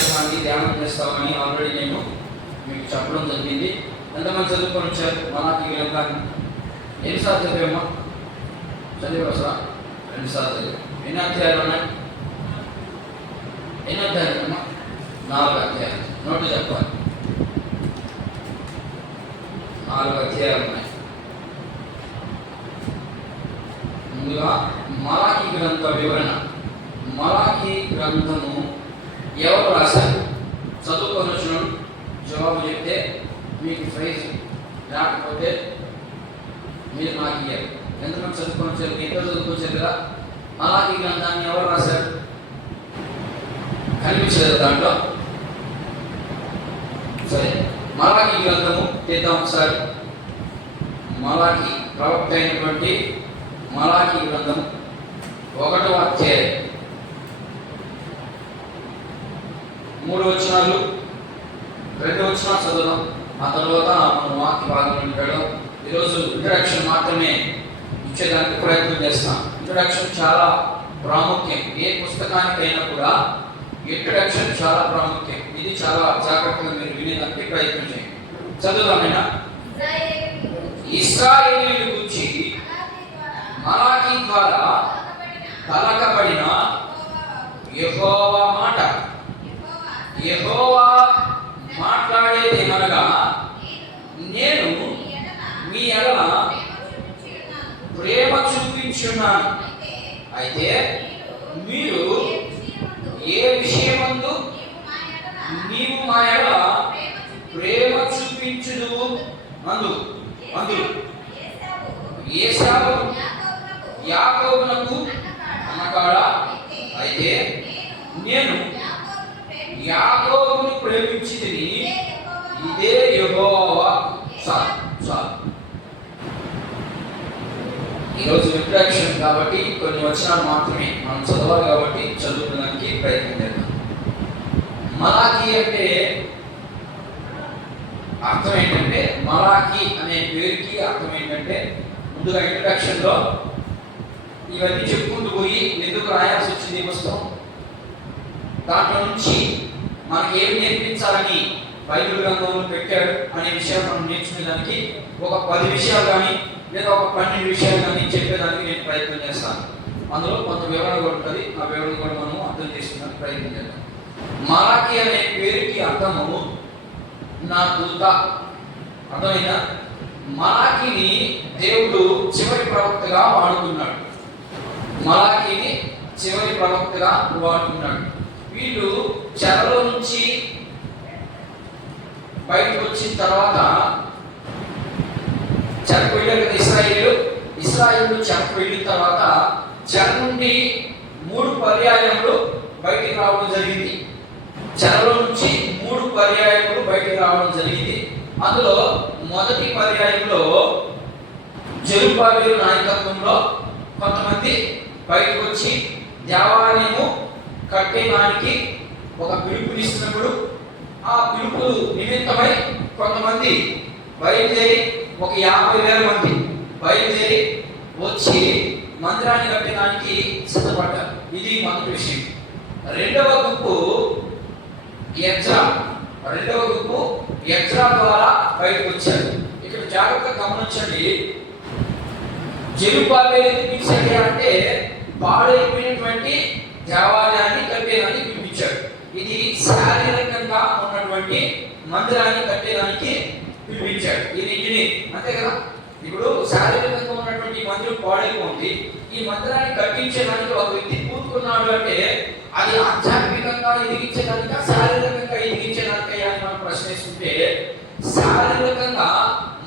కార్యక్రమాన్ని ధ్యానం చేస్తామని ఆల్రెడీ నేను మీకు చెప్పడం జరిగింది. ఎంతమంది చదువుకొని వచ్చారు? మలాకి గ్రంథాన్ని ఎన్నిసార్లు చదివామా? చదివారు సార్? 2 సార్లు చదివాం. ఎన్ని అధ్యాయాలు ఉన్నాయి? ఎన్ని అధ్యాయాలు అమ్మా? 4 అధ్యాయాలు. నోటు చెప్పాలి. 4 అధ్యాయాలు ఉన్నాయి. ముందుగా మలాకి గ్రంథ వివరణ. మలాకి గ్రంథము ఎవరు రాశారు? చదువుకొని వచ్చిన జవాబు చెప్తే మీకు ప్రైజ్, లేకపోతే మీరు నాకు ఇయ్యారు. ఎంతమంది చదువుకొని వచ్చారు? ఎంతో చదువుకొచ్చారు కదా. మలాకి గ్రంథాన్ని ఎవరు రాశారు? కనిపించలేదు దాంట్లో. సరే, మలాకి గ్రంథము తీద్దాం ఒకసారి. మలాకి ప్రవక్త అయినటువంటి మలాకి గ్రంథం 1వ అధ్యాయం 3 వచనాలు 2 వచనాలు చదువుదాం. ఆ తర్వాత మనం వాక్య భాగంలోకి వెళ్దాం. ఈరోజు ఇంట్రడక్షన్ మాత్రమే ఇచ్చేదానికి ప్రయత్నం చేస్తాం. ఇంట్రడక్షన్ చాలా ప్రాముఖ్యం. ఏ పుస్తకానికైనా కూడా ఇంట్రడక్షన్ చాలా ప్రాముఖ్యం. ఇది చాలా జాగ్రత్తగా మీరు వినేదానికి ప్రయత్నం చేయండి. చదువుదామైనా. ఇశ్రాయేలీయుల గురించి మలాకి ద్వారా పలకబడిన యెహోవా మాట. యెహోవా మాట్లాడేదేమనగా, నేను మీ ఎడల ప్రేమ చూపించున్నాను. అయితే మీరు ఏ విషయమందు నీవు మా ఎడల ప్రేమ చూపించుదు అందు ఏశావు యాకోబునకు అన్నకాడా. అయితే నేను యాకోబును ప్రేమించితిని, ఇదే యెహోవా. ఈరోజు ఇంట్రడక్షన్ కాబట్టి కొన్ని వచనాలు మాత్రమే మనం చదవాలి కాబట్టి చదువుకోవడానికి ప్రయత్నం చేద్దాం. మలాకి అంటే అర్థం ఏంటంటే, మలాకి అనే పేరుకి అర్థం ఏంటంటే, ముందుగా ఇంట్రడక్షన్లో ఇవన్నీ చెప్పుకుంటూ పోయి ఎందుకు రాయాల్సి వచ్చింది ఈ పుస్తకం, దాంట్లో నుంచి మనకి ఏమి నేర్పించాలని బైబిల్ గ్రంథంలో పెట్టాడు అనే విషయాలు మనం నేర్చుకునేదానికి ఒక 10 విషయాలు కానీ లేదా ఒక 12 విషయాలు కానీ చెప్పేదానికి నేను ప్రయత్నం చేస్తాను. అందులో కొంత వివరణ కూడా ఉంటుంది. ఆ వివరణ కూడా మనం అర్థం చేసుకోవడానికి ప్రయత్నం చేద్దాం. మలాకి అనే పేరుకి అర్థము నా దూత. అర్థమైందా? మలాకిని దేవుడు చివరి ప్రవక్తగా వాడుకున్నాడు. మలాకిని చివరి ప్రవక్తగా వాడుకున్నాడు. వీళ్ళు చెరలో నుంచి బయటకు వచ్చిన తర్వాత చెరకు వెళ్ళారు కదా ఇశ్రాయేలు చెరకు వెళ్ళిన తర్వాత చెర నుండి 3 పర్యాయములు బయటికి రావడం జరిగింది. చెరలో నుంచి 3 పర్యాయములు బయటికి రావడం జరిగింది. అందులో మొదటి పర్యాయంలో జెరుబ్బాబెలు నాయకత్వంలో కొంతమంది బయటకు వచ్చి దేవాలయము కట్టేదానికి ఒక పిలుపునిస్తున్నప్పుడు ఆ పిలుపు నిమిత్తమై కొంతమంది బయలుదేరి ఒక 50,000 మంది బయలుదేరి వచ్చి మందిరాన్ని కట్టేదానికి సిద్ధపడ్డారు. ఇది మొదటి విషయం. రెండవ గుంపు ఎజ్రా ద్వారా బయటకు వచ్చారు. ఇక్కడ జాగ్రత్తగా గమనించండి. జెరుబ్బాబెలు పిలిచాడు అంటే పాడైపోయినటువంటి దేవాలయాన్ని కట్టేదానికి పిలిపించాడు. ఇది శారీరకంగా ఉన్నటువంటి మందిరాన్ని కట్టేదానికి పిలిపించాడు. ఇది అంతే కదా. ఇప్పుడు శారీరకంగా ఉన్నటువంటి మందిరం పాడైపోయింది. ఈ మందిరాన్ని కట్టించేదానికి ఒక వ్యక్తి పూనుకున్నాడు అంటే అది ఆధ్యాత్మికంగా ఎదిగించేదానిక శారీరకంగా ఎదిగించేదానిక అని మనం ప్రశ్నిస్తుంటే, శారీరకంగా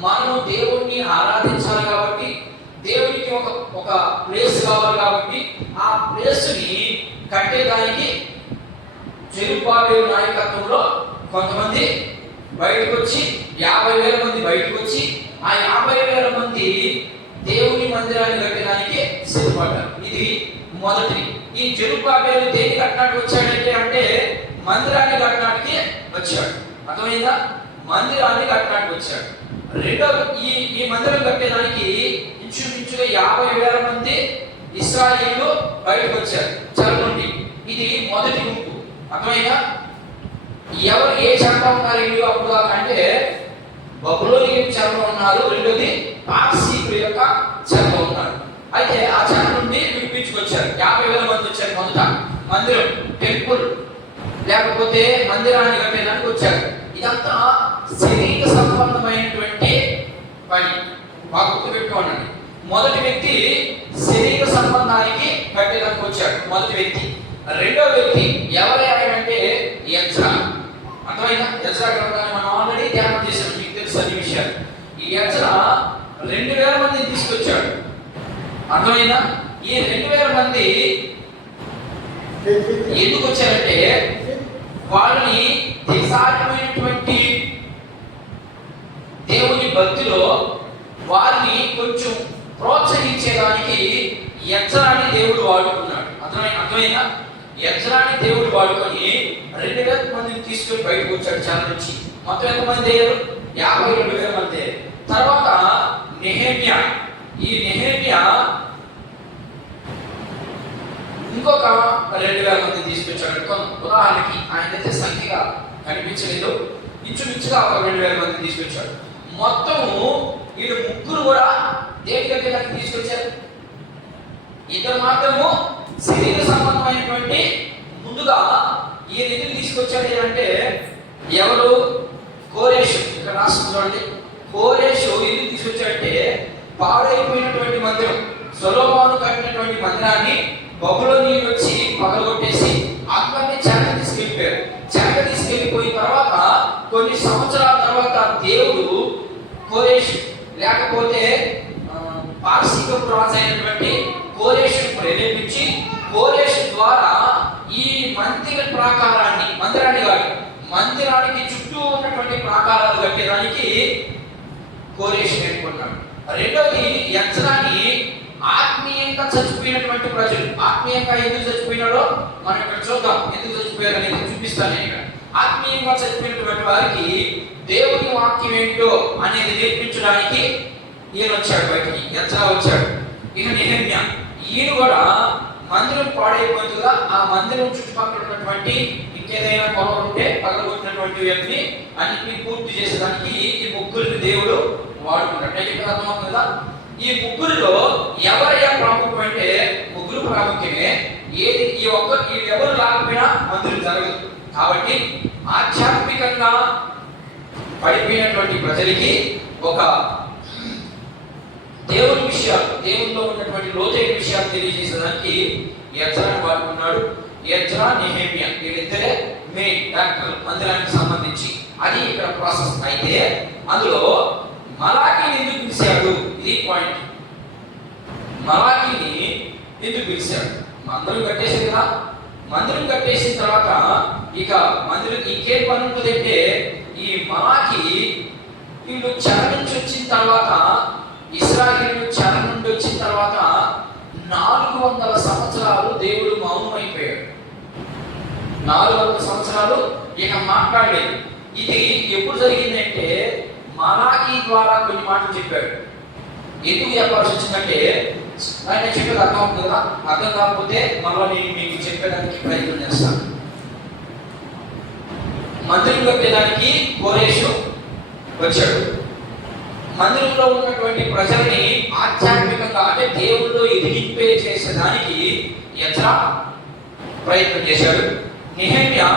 మనం దేవుణ్ణి ఆరాధించాలి కాబట్టి దేవునికి ఒక ప్లేస్ కావాలి కాబట్టి ఆ ప్లేస్ని కట్టేదానికి జెరుబ్బాబెలు నాయకత్వంలో కొంతమంది బయటకు వచ్చి 50,000 మంది బయటకు వచ్చి ఆ 50,000 మంది దేవుని మందిరాన్ని కట్టడానికి సిద్ధపడ్డారు. ఇది మొదటిది. ఈ జెరుబ్బాబెలు దేని కట్టడానికి వచ్చాడంటే అంటే మందిరాన్ని కట్టడానికి వచ్చాడు. అర్థమైందా? మందిరాన్ని కట్టడానికి వచ్చాడు. రెండవ ఈ మందిరం కట్టేదానికి ఇంచుమించుగా 50,000 మంది ఇశ్రాయేలు బయటకు వచ్చారు చెర నుండి. ఇది మొదటి గుంపు. అర్థమైందా? ఎవరు ఏ చెరలో ఉన్నారు వీళ్ళు అప్పుడు అంటే బబులోనియన్ చెరలో ఉన్నారు, రెండోది పార్సీకుల యొక్క చెరలో ఉన్నారు. అయితే ఆ చెర నుండి విడిపించుకొచ్చారు. 50,000 మంది వచ్చారు. మొదట మందిరం, టెంపుల్ లేకపోతే మందిరాన్ని కట్టేదానికి వచ్చారు. ఇదంతా శరీర సంబంధమైనటువంటి పని. బాగా గుర్తుపెట్టుకోండి. మొదటి వ్యక్తి శరీర సంబంధానికి కట్టేదానికి వచ్చాడు, మొదటి వ్యక్తి. రెండో వ్యక్తి ఎవరైనా ఎజ్రా. అర్థమైనా? ఎజ్రా గ్రంథాన్ని మనం ఆల్రెడీ ధ్యానం చేసాం, మీకు తెలుసు అన్ని విషయాలు. ఈ ఎజ్రా 2,000 మందిని తీసుకొచ్చాడు. అర్థమైనా? ఈ 2,000 మంది ఎందుకు వచ్చారంటే వాళ్ళని దిశామైనటువంటి దేవుని భక్తిలో వారిని కొంచెం ప్రోత్సహించేదానికి ఎజ్రాని దేవుడు వాడుకున్నాడు. అర్థమైనా? ఎజ్రాని దేవుడు వాడుకొని 2,000 మందిని తీసుకొని బయటకు వచ్చాడు చాలా నుంచి. మొత్తం ఎంతమంది అయ్యారు? 52,000 మంది అయ్యారు. తర్వాత నెహెమ్యా. ఈ నెహెమ్యా ఇంకొక 2,000 మంది తీసుకొచ్చాడు. ఉదాహరణకి ఆయనైతే సంఖ్యగా కనిపించలేదు, ఇంచుమించుగా ఒక 2,000 మంది తీసుకొచ్చాడు. మొత్తము వీళ్ళు ముగ్గురు కూడా దేని దగ్గరికి తీసుకొచ్చారు? ఇద్దరు మాత్రము శరీర సంబంధమైనటువంటి ముందుగా ఈ ఎందుకు తీసుకొచ్చాడు అంటే ఎవరు? కోరేషు. ఇక్కడ రాసుకుంటాండి. కోరేషు ఎందుకు తీసుకొచ్చాడంటే పాడైపోయినటువంటి మందిరం, సొలొమోను కట్టినటువంటి మందిరాన్ని బబులోనీయులు వచ్చి పగలగొట్టేసి అక్కడిని చెరకి తీసుకెళ్ళిపోయారు. చెరకి తీసుకెళ్ళిపోయిన తర్వాత కొన్ని సంవత్సరాల తర్వాత దేవుడు కోరేషు లేకపోతే పార్సీకపు రాజు అయినటువంటి కోరేషును ప్రేరేపించి కోరేషు ద్వారా ఈ మందిరానికి చుట్టూ ఉన్నటువంటి ప్రాకారాలు కట్టేదానికి కోరేషు నేర్చుకున్నాడు. రెండోది ఎజ్రాని ఆత్మీయంగా చచ్చిపోయినటువంటి ప్రజలు. ఆత్మీయంగా ఎందుకు చచ్చిపోయినాడో మనం ఇక్కడ చూద్దాం. ఎందుకు చచ్చిపోయారు అనేది చూపిస్తాను నేను ఇక్కడ. ఆత్మీయంగా చచ్చిపోయినటువంటి వారికి దేవుని వాక్యం ఏంటో అనేది నేర్పించడానికి ఈయన వచ్చాడు బయటికి. ఎజ్రా వచ్చాడు. ఇక నెహెమ్యా, ఈయన కూడా మందిరం పాడైపోతుందిగా ఆ మందిరం చుట్టుపక్కల ఉన్నటువంటి ఇంకేదైనా పొలం ఉంటే పగలగొట్టినటువంటి వ్యక్తిని అన్నింటినీ పూర్తి చేసేదానికి ఈ ముగ్గురిని దేవుడు వాడుకున్నాడు. అయితే అర్థమవుతుంది కదా? ఈ ముగ్గురిలో ఎవరయ్యా ప్రాముఖ్యం అంటే ముగ్గురు ప్రాముఖ్యమే. ఏది ఎవరు లేకపోయినా మందిరం జరగదు. కాబట్టి ఆధ్యాత్మికంగా పడిపోయినటువంటి ప్రజలకి ఒక దేవుని విషయాలు, దేవునిలో ఉన్నటువంటి లోతైన విషయాలు తెలియజేసేదానికి ఎజ్రాని వాడుకున్నాడు. ఎజ్రా, నెహెమ్యా వీళ్ళిద్దరే మెయిన్ డాక్టర్ మందిరానికి సంబంధించి. అది ఇక్కడ ప్రాసెస్. అయితే అందులో మలాకీని ఎందుకు పిలిచాడు? ఇది పాయింట్. మలాకీని ఎందుకు పిలిచాడు? మందిరం కట్టేసింది కదా. మందిరం కట్టేసిన తర్వాత ఇక మందిరం ఇంకేం పని ఉంటుంది అంటే ఈ మలాకీ వీళ్ళు చెర నుంచి వచ్చిన తర్వాత, ఇశ్రాయేలు చెర నుండి వచ్చిన తర్వాత 400 సంవత్సరాలు దేవుడు మౌనమైపోయాడు. 400 సంవత్సరాలు ఇక మాట్లాడలేదు. ఇది ఎప్పుడు జరిగిందంటే మలాకీ ద్వారా కొన్ని మాటలు చెప్పాడు. ఎందుకు చెప్పాల్సి వచ్చిందంటే ఆయన చెప్పేది అర్థం అవుతుంది కదా. అర్థం కాకపోతే మళ్ళీ నేను మీకు చెప్పేదానికి ప్రయత్నం చేస్తాను. మందిరం కట్టేదానికి కోరేషు వచ్చాడు. మందిరంలో ఉన్నటువంటి ప్రజల్ని ఆధ్యాత్మికంగా అంటే దేవుళ్ళు ఎదిగింపే చేసేదానికి ఎజ్రా ప్రయత్నం చేశాడు. నెహెమ్యా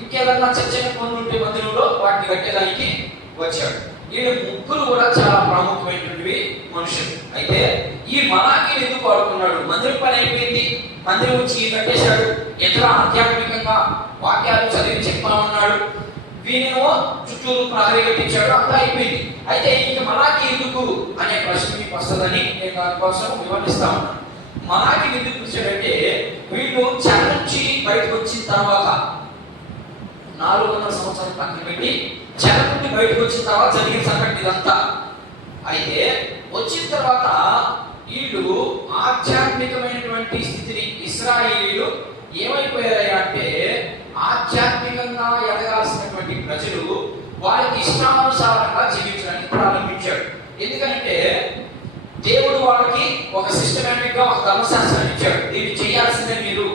ఇంకేదన్నా చర్చని పనులు ఉంటే మందిరంలో వాటిని కట్టేదానికి వచ్చాడు. వీళ్ళు ముగ్గురు కూడా చాలా ప్రాముఖ్యమైనటువంటి మనుషులు. అయితే ఈ మలాకీని ఎందుకు వాడుకున్నాడు? మందిరం పని అయిపోయింది, మందిరం వచ్చి కట్టేశాడు. ఎజ్రా ఆధ్యాత్మికంగా వాక్యాలు చదివి చెప్తా ఉన్నాడు. వీనేమో చుట్టూరు ప్రహరీ కట్టించాడు. అంతా అయిపోయింది. అయితే ఇక మలాకీ ఎందుకు అనే ప్రశ్న మీకు వస్తుందని నేను దానికోసం వివరిస్తా ఉన్నాను. మలాకీ ఎందుకు పిలిచాడంటే వీళ్ళు చెర నుంచి బయటకు వచ్చిన తర్వాత 400 సంవత్సరాలు పక్కన పెట్టి చెర నుండి బయటకు వచ్చిన తర్వాత జరిగిన సంఘటన ఇదంతా. అయితే వచ్చిన తర్వాత వీళ్ళు ఆధ్యాత్మికమైనటువంటి స్థితిని ఇశ్రాయేలీయులు ఏమైపోయారయ్యా అంటే ఆధ్యాత్మికంగా ఎదగాల్సినటువంటి ప్రజలు వారికి ఇష్టానుసారంగా జీవించడానికి ప్రారంభించాడు. ఎందుకంటే దేవుడు వాళ్ళకి ఒక సిస్టమేటిక్ గా ఒక ధర్మశాస్త్రాన్ని ఇచ్చాడు. దీన్ని చేయాల్సిందే, మీరు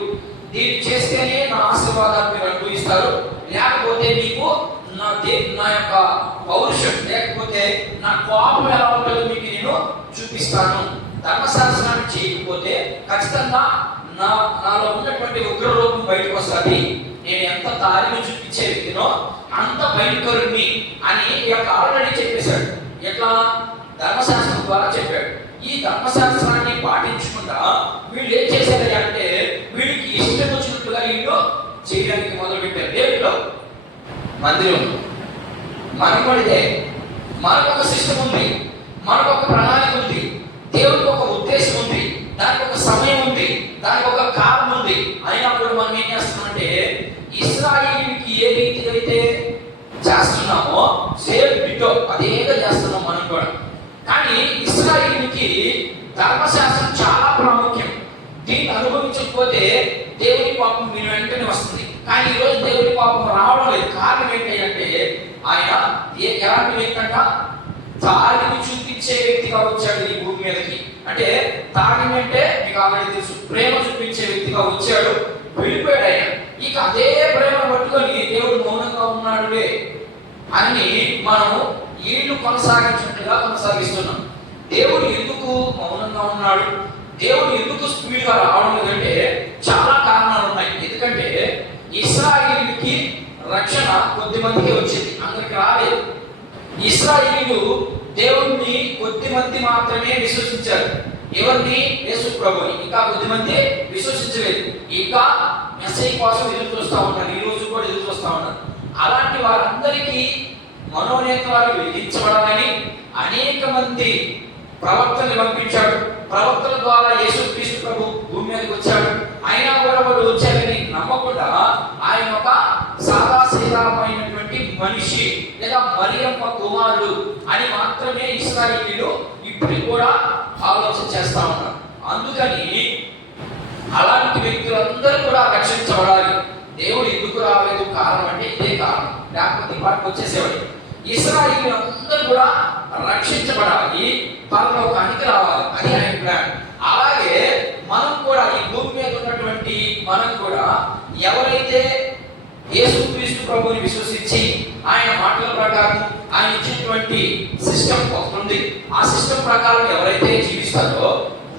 దీన్ని చేస్తేనే నా ఆశీర్వాదాన్ని మీరు అనుభవిస్తారు, లేకపోతే మీకు నా యొక్క పౌరుషం లేకపోతే నా కోపం ఎలా ఉంటుందో మీకు నేను చూపిస్తాను. ధర్మశాస్త్రాన్ని చేయకపోతే ఖచ్చితంగా నాలో ఉన్నటువంటి ఉగ్ర రూపం బయటకు వస్తుంది. నేను ఎంత తారిని చూపించే వ్యక్తినో అంత భయంకరుణ్ణి అని ఆల్రెడీ చెప్పేశాడు. ఎట్లా? ధర్మశాస్త్రం ద్వారా చెప్పాడు. ఈ ధర్మశాస్త్రాన్ని పాటించకుండా వీళ్ళు ఏం చేశారు అంటే వీడికి ఇష్టం వచ్చినట్లుగా వీళ్ళు చేయడానికి మొదలు పెట్టారు. దేవుడిలో మందిరం మనకుడితే మనకు ఒక సిస్టమ్ ఉంది, మనకు ఒక ప్రణాళిక ఉంది, దేవుడికి ఒక ఉద్దేశం ఉంది, దానికి ఒక సమయం ఉంది, దానికి ఒక కారణం ఉంది. అయినప్పుడు మనం ఏం చేస్తున్నామంటే ఇశ్రాయేలుకి ఏ రీతిగా అయితే చేస్తున్నామో సేమ్ డిటో అదేగా చేస్తున్నాం మనం కూడా. కానీ ఇశ్రాయేలుకి ధర్మశాస్త్రం చాలా ప్రాముఖ్యం. దీన్ని అనుభవించకపోతే దేవుని పాపం మీరు వెంటనే వస్తుంది. కానీ ఈరోజు దేవుని పాపం రావడం లేదు. కారణం ఏంటంటే ఆయన ఎలాంటి వ్యక్తి అంట? తాగిని చూపించే వ్యక్తిగా వచ్చాడు ఈ భూమి మీదకి. అంటే తాగిని అంటే మీకు ఆల్రెడీ తెలుసు, ప్రేమ చూపించే వ్యక్తిగా వచ్చాడు, వెళ్ళిపోయాడు ఆయన. ఇక అదే ప్రేమను పట్టుకొని దేవుడు మౌనంగా ఉన్నాడులే అని మనము ఈళ్ళు కొనసాగించినట్టుగా కొనసాగిస్తున్నాం. దేవుడు ఎందుకు మౌనంగా ఉన్నాడు, దేవుడు ఎందుకు స్పీడ్గా రావడం లేదంటే చాలా కారణాలు ఉన్నాయి. ఎందుకంటే ఇశ్రాయేలుకి రక్షణ కొద్ది మందికి వచ్చింది, అందరికి రాలేదు. ఇశ్రాయేలు దేవుణ్ణి కొద్ది మంది మాత్రమే విశ్వసించారు. ఎవరిని? యేసు ప్రభుని. ఇంకా కొద్ది మంది విశ్వసించలేదు. ఇంకా మెస్సీ కోసం ఎదురు చూస్తూ ఉన్నారు. ఈ రోజు కూడా ఎదురు చూస్తూ ఉన్నారు. అలాంటి వారందరికీ మనోనేత్రాలు వెలిగించబడాలని అనేక మంది ప్రవక్తలు పంపించాడు. ప్రవక్తల ద్వారా యేసుక్రీస్తు ప్రభు భూమి మీదకి వచ్చాడు. అయినా కూడా వాళ్ళు వచ్చారని నమ్మకుండా ఆయన ఒక సాదాసీదామైనటువంటి మనిషి లేదా మరియమ్మ కుమారుడు అని మాత్రమే ఇశ్రాయేలీయులు ఇప్పుడు కూడా ఆలోచన చేస్తా ఉన్నారు. అందుకని అలాంటి వ్యక్తులందరూ కూడా రక్షించబడాలి. దేవుడు ఎందుకు రాలేదు? కారణం అంటే ఇదే కారణం, లేకపోతే వాటికి వచ్చేసేవాడు. ఇశ్రాయేలీయులు అందరూ కూడా రక్షించబడాలి, పరలోకానికి రావాలి, అది ఆయన ప్లాన్. అలాగే మనం కూడా ఈ భూమి మీద ఉన్నటువంటి మనం కూడా ఎవరైతే యేసుక్రీస్తు ప్రభువుని విశ్వసించి ఆయన మాటల ప్రకారం ఆయన ఇచ్చినటువంటి సిస్టమ్ ఉంది, ఆ సిస్టమ్ ప్రకారం ఎవరైతే జీవిస్తారో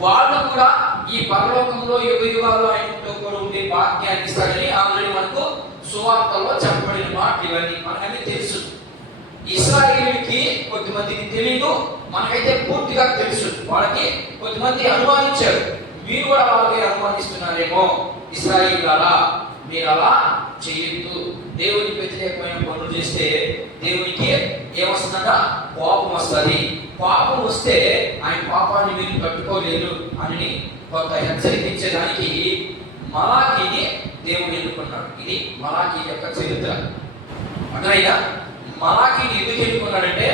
వాళ్ళు కూడా ఈ పరలోకంలో యుగ యుగాల్లో ఆయనతో కూడా ఉండే భాగ్యాన్ని ఇస్తాడని ఆల్రెడీ మనకు సువార్తలో చెప్పబడిన మాటలు ఇవన్నీ మనకన్నీ తెలుసు. ఇశ్రాయేలుకి కొద్దిమందికి తెలియదు, మనకైతే పూర్తిగా తెలుసు. వాళ్ళకి కొద్దిమంది అనుమానించారు. మీరు కూడా అలాగే అనుమానిస్తున్నారేమో, ఇశ్రాయేలులారా మీరు అలా చేయొద్దు, దేవునికి వ్యతిరేకమైన పనులు చేస్తే దేవునికి ఏమొస్తుందంట? కోపం వస్తుంది. కోపం వస్తే ఆయన పాపాన్ని మీరు కట్టుకోలేరు అని కొంత హెచ్చరించేదానికి మలాకీని దేవుడు ఎన్నుకున్నాడు. ఇది మలాకీ యొక్క చరిత్ర. అర్థమైందా? మలాకీని ఎందుకు ఎన్నుకున్నాడంటే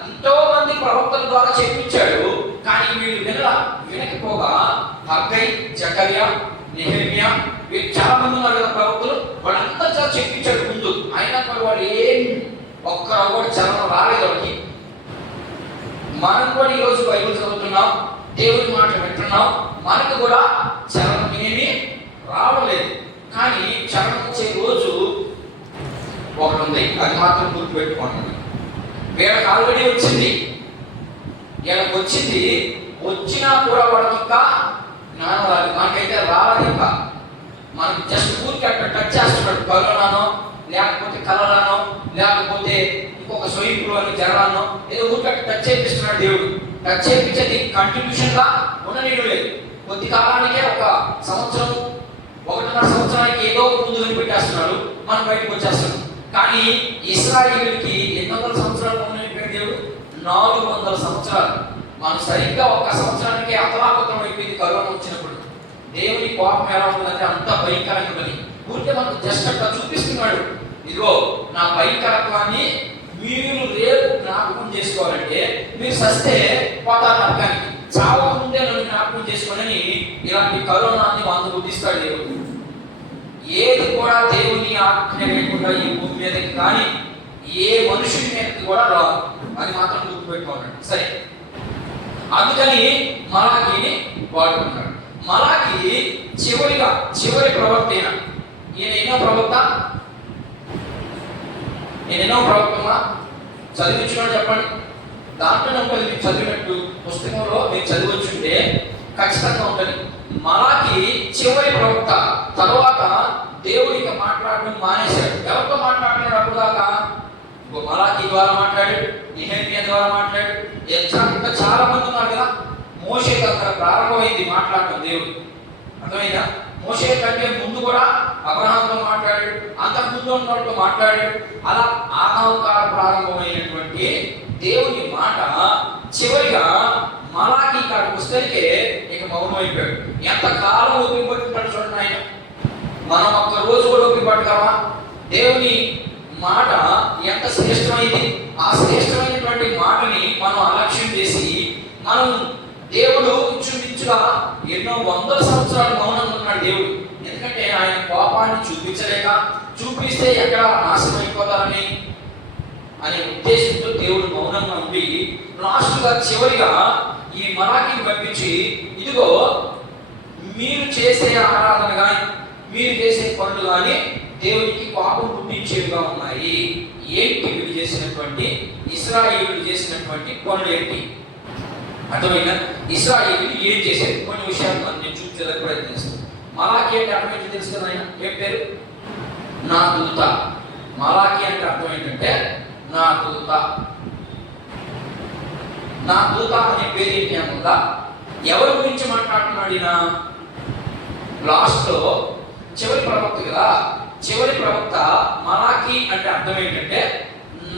ఎంతో మంది ప్రవక్తల ద్వారా చెప్పించాడు, కానీ వీళ్ళు వినకపోగా హగ్గై, జకర్యా, నెహెమ్యా వీళ్ళు చాలా మంది ఉన్నారు కదా ప్రవక్తలు, వాళ్ళంతా చాలా చెప్పించాడు ముందు. అయినా కూడా వాళ్ళు ఏం ఒక్కరు కూడా చలనం రాలేదు వాళ్ళకి. మనం కూడా ఈరోజు బైబిల్ చదువుతున్నాం, దేవుని మాటలు వింటున్నాం, మనకు కూడా చలనం ఏమీ రావలేదు. కానీ చలనం వచ్చే రోజు ఒకటి ఉంది, అది మాత్రం గుర్తుపెట్టుకోండి. వీళ్ళకి ఆల్రెడీ వచ్చింది, వీళ్ళకి వచ్చింది, వచ్చినా కూడా వాళ్ళకి ఇంకా జ్ఞానం రాదు. మనకైతే రావాలి. ఇంకా మనకి జస్ట్ ఊరికి అట్లా టచ్ చేస్తున్నాడు, కరోనానో లేకపోతే కలరానో లేకపోతే ఇంకొక స్వైపులు అని జ్వరానో ఏదో ఊరికి అట్లా టచ్ చేపిస్తున్నాడు దేవుడు. టచ్ చేయించేది కంటిన్యూషన్ గా ఉండనీయడం లేదు. కొద్ది కాలానికే ఒక సంవత్సరం, 1.5 సంవత్సరానికి ఏదో ముందు కనిపెట్టేస్తున్నాడు, మనం బయటకు వచ్చేస్తున్నాం. కానీ ఇశ్రాయేలుకి 800 సంవత్సరాలు ఉండనిపోయాడు దేవుడు, 400 సంవత్సరాలు. మనం సరిగ్గా 1 సంవత్సరానికి అతలాకుతం అయిపోయింది కరోనా వచ్చినప్పుడు. దేవుని కోపం ఎలా ఉంటుందంటే అంత భయంకరంగా ఉంటుంది. ఊరికే మనకు జస్ట్ అట్లా చూపిస్తున్నాడు, ఇదిగో నా భయంకరత్వాన్ని మీరు రేపు జ్ఞాపకం చేసుకోవాలంటే మీరు సస్తే పోతారు నరకానికి, చావక ముందే నన్ను జ్ఞాపకం చేసుకోనని ఇలాంటి కరోనాన్ని మనకు గుర్తిస్తాడు దేవుడు. ఏది కూడా దేవుని ఆజ్ఞ లేకుండా ఈ భూమి మీదకి కానీ ఏ మనుషుని మీదకి కూడా రాదు, అది మాత్రం గుర్తుపెట్టుకోవాలి. సరే, అందుకని మలాకీని వాడుకున్నాడు. మలాకీ చివరి ప్రవక్త. ఈయన ఎన్నో ప్రవక్త? నేను ఎన్నో ప్రవక్తమా చదివించుకోండి చెప్పండి. దాంట్లోనే ఉంటుంది. మీరు చదివినట్టు పుస్తకంలో మీరు చదివచ్చుంటే ఖచ్చితంగా ఉంటుంది. మలాకి చివరి ప్రవక్త. తర్వాత దేవుడికి మాట్లాడడం మానేశాడు. ఎవరితో మాట్లాడినాడు అప్పుడు దాకా? మలాకి ద్వారా మాట్లాడాడు, నెహెమ్యా ద్వారా మాట్లాడాడు, ఎజ్రా, ఇంకా చాలా మంది ఉన్నారు కదా. మోషేకి అక్కడ ప్రారంభమైంది మాట్లాడడం దేవుడు. అర్థమైందా? మోషే కంటే ముందు కూడా అబ్రహాంతో మాట్లాడాడు, అంతకు ముందు ఉన్నవాళ్ళతో మాట్లాడాడు. అలా ఆదాముకాల ప్రారంభమైనటువంటి దేవుని మాట చివరిగా మలాకి కాడికి వస్తేకే ఇక మౌనమైపోయాడు. ఎంత కాలం ఓపిక పట్టుకుంటాడు చూడండి ఆయన. మనం ఒక్క రోజు కూడా ఓపిక పట్టుకోవా? దేవుని మాట ఎంత శ్రేష్టమైంది. ఆ శ్రేష్టమైనటువంటి మాటని మనం అలక్ష్యం చేసి మనం దేవుడు ఇంచుమించుగా ఎన్నో వందల సంవత్సరాలు మౌనంగా ఉన్నాడు దేవుడు. ఎందుకంటే ఆయన కోపాన్ని చూపించలేక, చూపిస్తే ఎక్కడ నాశనం అయిపోతారని అనే ఉద్దేశంతో దేవుడు మౌనంగా ఉండి లాస్ట్గా చివరిగా ఈ మలాకిని పంపించి, ఇదిగో మీరు చేసే ఆరాధన కానీ మీరు చేసే పనులు కానీ దేవునికి కోపం పుట్టించేవిగా ఉన్నాయి. ఏంటి వీళ్ళు చేసినటువంటి, ఇశ్రాయేలీయులు చేసినటువంటి పనులు ఏంటి? అర్థమైనా? ఇశ్రాయేలీయులు ఏం చేశారు? కొన్ని విషయాలు మనం నేను చూపించేందుకు ప్రయత్నిస్తాను. మలాకి అంటే అర్థం ఏంటి తెలుసు కదా? ఆయన ఏం పేరు? నా దూత. మలాకి అంటే అర్థం ఏంటంటే నా దూత. నా దూత అనే పేరు ఏంటి అనుకుందా? ఎవరి గురించి మాట్లాడుతున్నాడు ఈయన? లాస్ట్ లో చివరి ప్రవక్త కదా. చివరి ప్రవక్త మలాకి అంటే అర్థం ఏంటంటే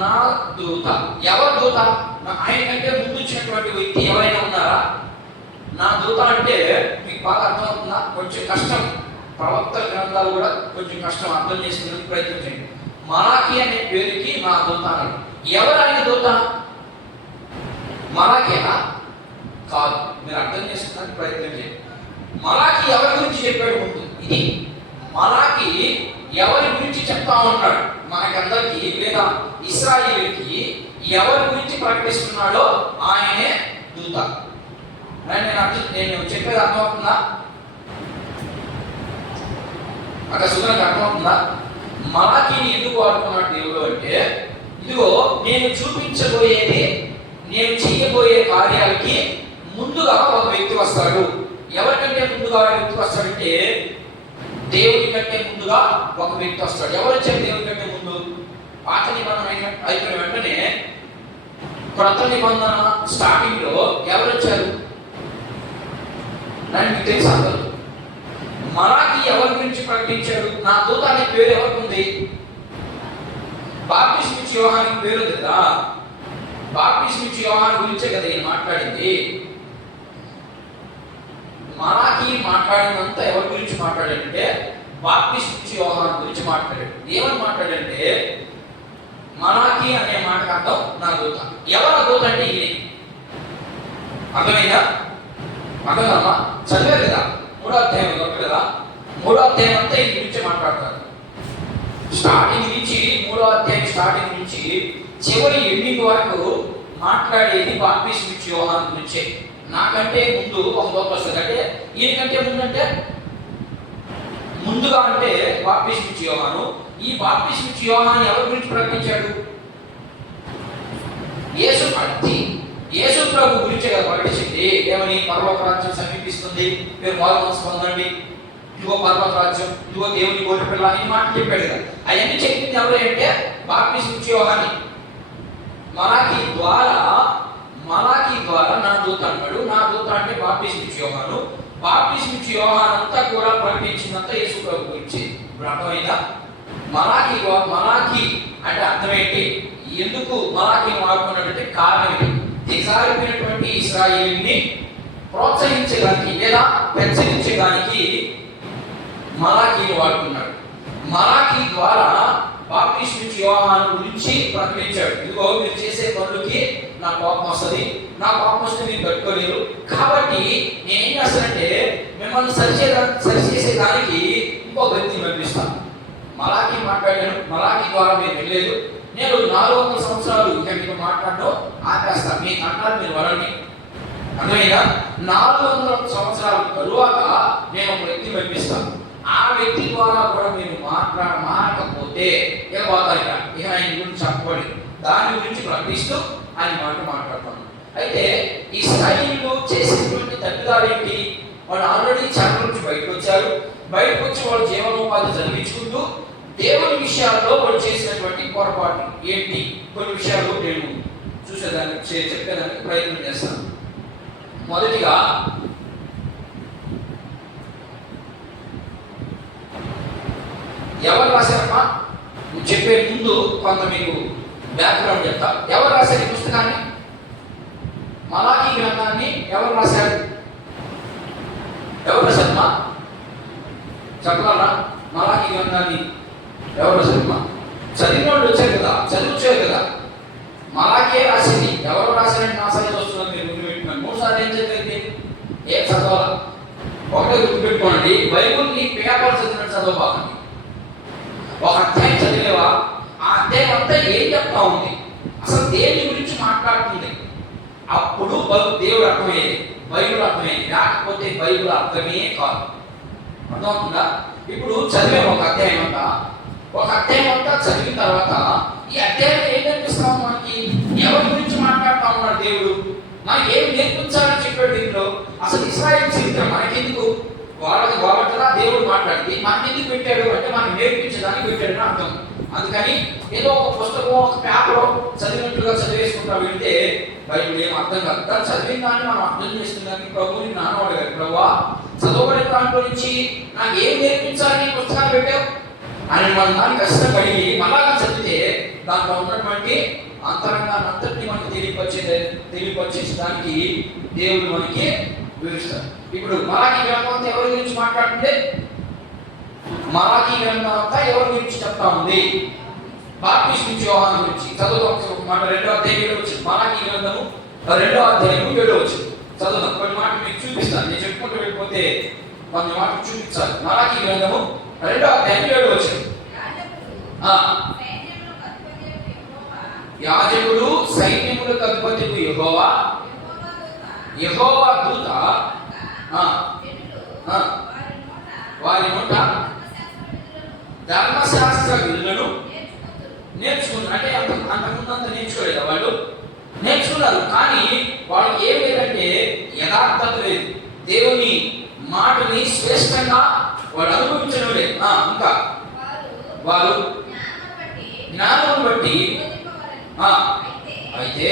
నా దూత. ఎవరి దూత? ఆయన కంటే ముందు వచ్చినటువంటి వ్యక్తి ఎవరైనా ఉన్నారా? నా దూత అంటే మీకు బాగా అర్థమవుతుందా? కొంచెం కష్టం. ప్రవక్త గ్రంథాలు కూడా కొంచెం కష్టం అర్థం చేసుకునే ప్రయత్నం చేయండి. మలాకి అనే పేరుకి నా దూత అన్నాడు. ఎవరు ఆయన దూత? మలాకేనా? కాదు. మీరు అర్థం చేసుకోవడానికి ప్రయత్నం చేయండి. మలాకి ఎవరి గురించి చెప్పాడు ముందు? ఇది మలాకి ఎవరి గురించి చెప్తా ఉన్నాడు మనకందరికి, లేదా ఇశ్రాయేలుకి ఎవరి గురించి ప్రకటిస్తున్నాడో ఆయనే దూత. నేను చెప్పేది అర్థమవుతుందా? అక్కడ సుఖంగా అర్థమవుతుందా? మలాకిని ఎందుకు వాడుకున్నాడు దేవుడు అంటే, ఇదిగో నేను చూపించబోయేది, నేను చేయబోయే కార్యాలకి ముందుగా ఒక వ్యక్తి వస్తాడు. ఎవరికంటే ముందుగా వ్యక్తి వస్తాడంటే దేవుడి కంటే ముందుగా ఒక వ్యక్తి వస్తాడు. ఎవరు వచ్చారు దేవుడి కంటే ముందు? పాత నిబంధన అయిపోయిన వెంటనే క్రొత్త నిబంధన స్టార్టింగ్ లో ఎవరు వచ్చారు? మీకు తెలుసు అందరూ. మలాకి ఎవరి గురించి ప్రకటించాడు? నా దూత అనే పేరు ఎవరికి ఉంది? బాప్టిస్మిచ్చు యోహాను పేరు కదా. బాప్టిస్మిచ్చు యోహాను గురించే కదా ఈయన మాట్లాడింది. మలాకి మాట్లాడినంత ఎవరి గురించి మాట్లాడంటే బాప్టిస్మిచ్చు యోహాను గురించి మాట్లాడాడు. ఏమని మాట్లాడంటే మలాకి అనే మాటకు అర్థం నా దూత. ఎవరు దూత అంటే ఈయన. అర్థమైందా? అర్థమమ్మా? చదివారు కదా 3వ అధ్యాయం కదా. 3వ అధ్యాయం అంతా ఈ గురించి మాట్లాడతారు. స్టార్టింగ్ నుంచి 3వ అధ్యాయం స్టార్టింగ్ నుంచి చివరి ఎండింగ్ వరకు మాట్లాడేది బాప్టిస్మిచ్చు యోహాను గురించే. నాకంటే ముందు ఒక దూత వస్తుంది అంటే ఈయనకంటే ముందు అంటే ముందుగా అంటే బాప్టిస్మిచ్చు యోహాను. ఈ బాప్టిస్మిచ్చు యోహాను ఎవరి గురించి ప్రకటించాడు? యేసు ప్రభు గురించి కదా ప్రకటించింది. ఏమని? పరలోక రాజ్యం సమీపిస్తుంది, మీరు మారుమనసు పొందండి, ఇదిగో పరలోక రాజ్యం, ఇదిగో దేవుని గొర్రె పిల్ల, ఈ మాట చెప్పాడు కదా. అవన్నీ చెప్పింది ఎవరు అంటే బాప్టిస్మిచ్చు యోహాను. మలాకి ద్వారా నా దూత అన్నాడు. నా దూత అంటే బాప్టిస్మిచ్చు యోహాను. బాప్టిస్మిచ్చు యోహాను అంతా కూడా ప్రకటించిందంతా యేసు ప్రభు గురించి. ఇప్పుడు అర్థమైందా? మలాకి అంటే అర్థం ఏంటి? ఎందుకు మలాకిని వాడుకున్నాడంటే కారణం ఇది. దిగజారిపోయినటువంటి ఇశ్రాయేలుని ప్రోత్సహించడానికి లేదా పెంచగించడానికి మలాకిని వాడుకున్నాడు. మలాకి ద్వారా బాప్టిస్మిచ్చు యోహాను గురించి ప్రకటించాడు. ఇదిగో మీరు చేసే పనులకి నా కోపం వస్తుంది, నా కోపం వస్తే మీరు కట్టుకోలేరు, కాబట్టి నేనేం చేస్తానంటే మిమ్మల్ని సరిచేసేదానికి ఇంకో వ్యక్తిని పంపిస్తాను. మలాకి మాట్లాడాను, మలాకి ద్వారా మీరు వెళ్ళలేదు, నేను 400 సంవత్సరాలు ఇక మీతో మాట్లాడడం ఆపేస్తాను, మీ అంటారు మీరు వరండి. అర్థమైనా? 400 సంవత్సరాల తరువాత నేను ఒక వ్యక్తిని పంపిస్తాను. ఆ వ్యక్తి ద్వారా కూడా మీరు మాట్లాడకపోతే లేకపోతే ఇక పోతారు ఇక ఆయన గురించి చెప్పబడి దాని గురించి ప్రకటిస్తూ ఆయన మాట్లాడతాను. అయితే ఇశ్రాయేలు చేసినటువంటి తప్పిదాలు ఏంటి? వాళ్ళు ఆల్రెడీ చెర నుంచి బయటకు వచ్చారు. బయటకు వచ్చి వాళ్ళు జీవనోపాధి జరిగించుకుంటూ దేవుని విషయాల్లో వాళ్ళు చేసినటువంటి పొరపాటు ఏంటి? కొన్ని విషయాలు నేను చూసేదానికి చెప్పేదానికి ప్రయత్నం చేస్తాను. మొదటిగా ఎవరు రాశారమ్మా? చెప్పే ముందు కొంత మీకు బ్యాక్గ్రౌండ్ చెప్తా. ఎవరు రాశారు ఈ పుస్తకాన్ని? మలాకీ గ్రంథాన్ని ఎవరు రాశారు? ఎవరు రాశారమ్మా? చెప్పగలరా? మలాకీ గ్రంథాన్ని ఎవరు రాశారమ్మా? చదివిన వాళ్ళు వచ్చారు కదా, చదివచ్చారు కదా. మలాకీ రాసింది ఎవరు రాశారని నా సైజ్ వస్తుందని మీరు గుర్తు పెట్టుకోండి. 3 సార్లు ఏం చదివింది? ఏం చదవాలి? ఒకటే గుర్తు పెట్టుకోండి, బైబుల్ని పేపర్ చదివినట్టు చదవబాకండి. ఒక అధ్యాయం చదివేవా, ఆ అధ్యాయం అంతా ఏం చెప్తా ఉంది, అసలు దేని గురించి మాట్లాడుతుంది, అప్పుడు దేవుడు అర్థమయ్యేది, బైబుల్ అర్థమయ్యేది. లేకపోతే బైబుల్ అర్థమే కాదు. అర్థమవుతుందా? ఇప్పుడు చదివే ఒక అధ్యాయం అంతా చదివిన తర్వాత ఈ అధ్యాయం ఏం కనిపిస్తాము మనకి? ఎవరి గురించి మాట్లాడుతా ఉన్నాడు దేవుడు, మనకి ఏం నేర్పించాలని చెప్పాడు దీంట్లో. అసలు ఇశ్రాయేలు చరిత్ర మనకెందుకు? వాళ్ళ దేవుడు మాట్లాడి మనకెందుకు పెట్టాడు అంటే మనకు నేర్పించడానికి పెట్టాడు అని అర్థం. అందుకని ఏదో ఒక పుస్తకం ఒక పేపర్ చదివినట్టుగా చదివేసుకుంటా వెళ్తే బైబిల్ ఏం అర్థం కాదు. దాన్ని చదివిన దాన్ని మనం అర్థం చేసుకున్నానికి ప్రభువుని నాన్నవాడు గారు, ప్రభువా చదవబడిన దాంట్లో నుంచి నాకు ఏం నేర్పించాలని పుస్తకాలు పెట్టావు అని మనం దాన్ని కష్టపడి మళ్ళా చదివితే దాంట్లో ఉన్నటువంటి అంతరంగాన్ని అంతటినీ మనకి తెలియపరిచేసడానికి దేవుడు మనకి వివరిస్తారు. ఇప్పుడు మలాకీ గ్రంథం అంతా ఎవరి గురించి మాట్లాడుతుంది? మలాకీ గ్రంథం అంతా ఎవరి గురించి చెప్తా ఉంది? బాప్తిస్మా యోహాను గురించి. చదువుదాం ఒక మాట. 2వ అధ్యాయం వచ్చింది మలాకీ గ్రంథము 2వ అధ్యాయం 7వ వచ్చింది. చదువుదాం. కొన్ని మాటలు మీకు చూపిస్తాను. నేను చెప్పుకుంటూ వెళ్ళిపోతే కొన్ని మాటలు చూపించాలి. మలాకీ గ్రంథము 2వ అధ్యాయం 7వ వచ్చింది. యాజకుడు సైన్యములకు అధిపతికు యెహోవా దూత వారి నోట ధర్మశాస్త్ర విధులను నేర్చుకున్నారు. అంటే అంతకుముందు అంత నేర్చుకోలేదు, వాళ్ళు నేర్చుకున్నారు. కానీ వాళ్ళకి ఏం లేదంటే యథార్థత లేదు, దేవుని మాటని శ్రేష్టంగా వాళ్ళు అనుభవించడం లేదు. ఇంకా వారు జ్ఞానం బట్టి అయితే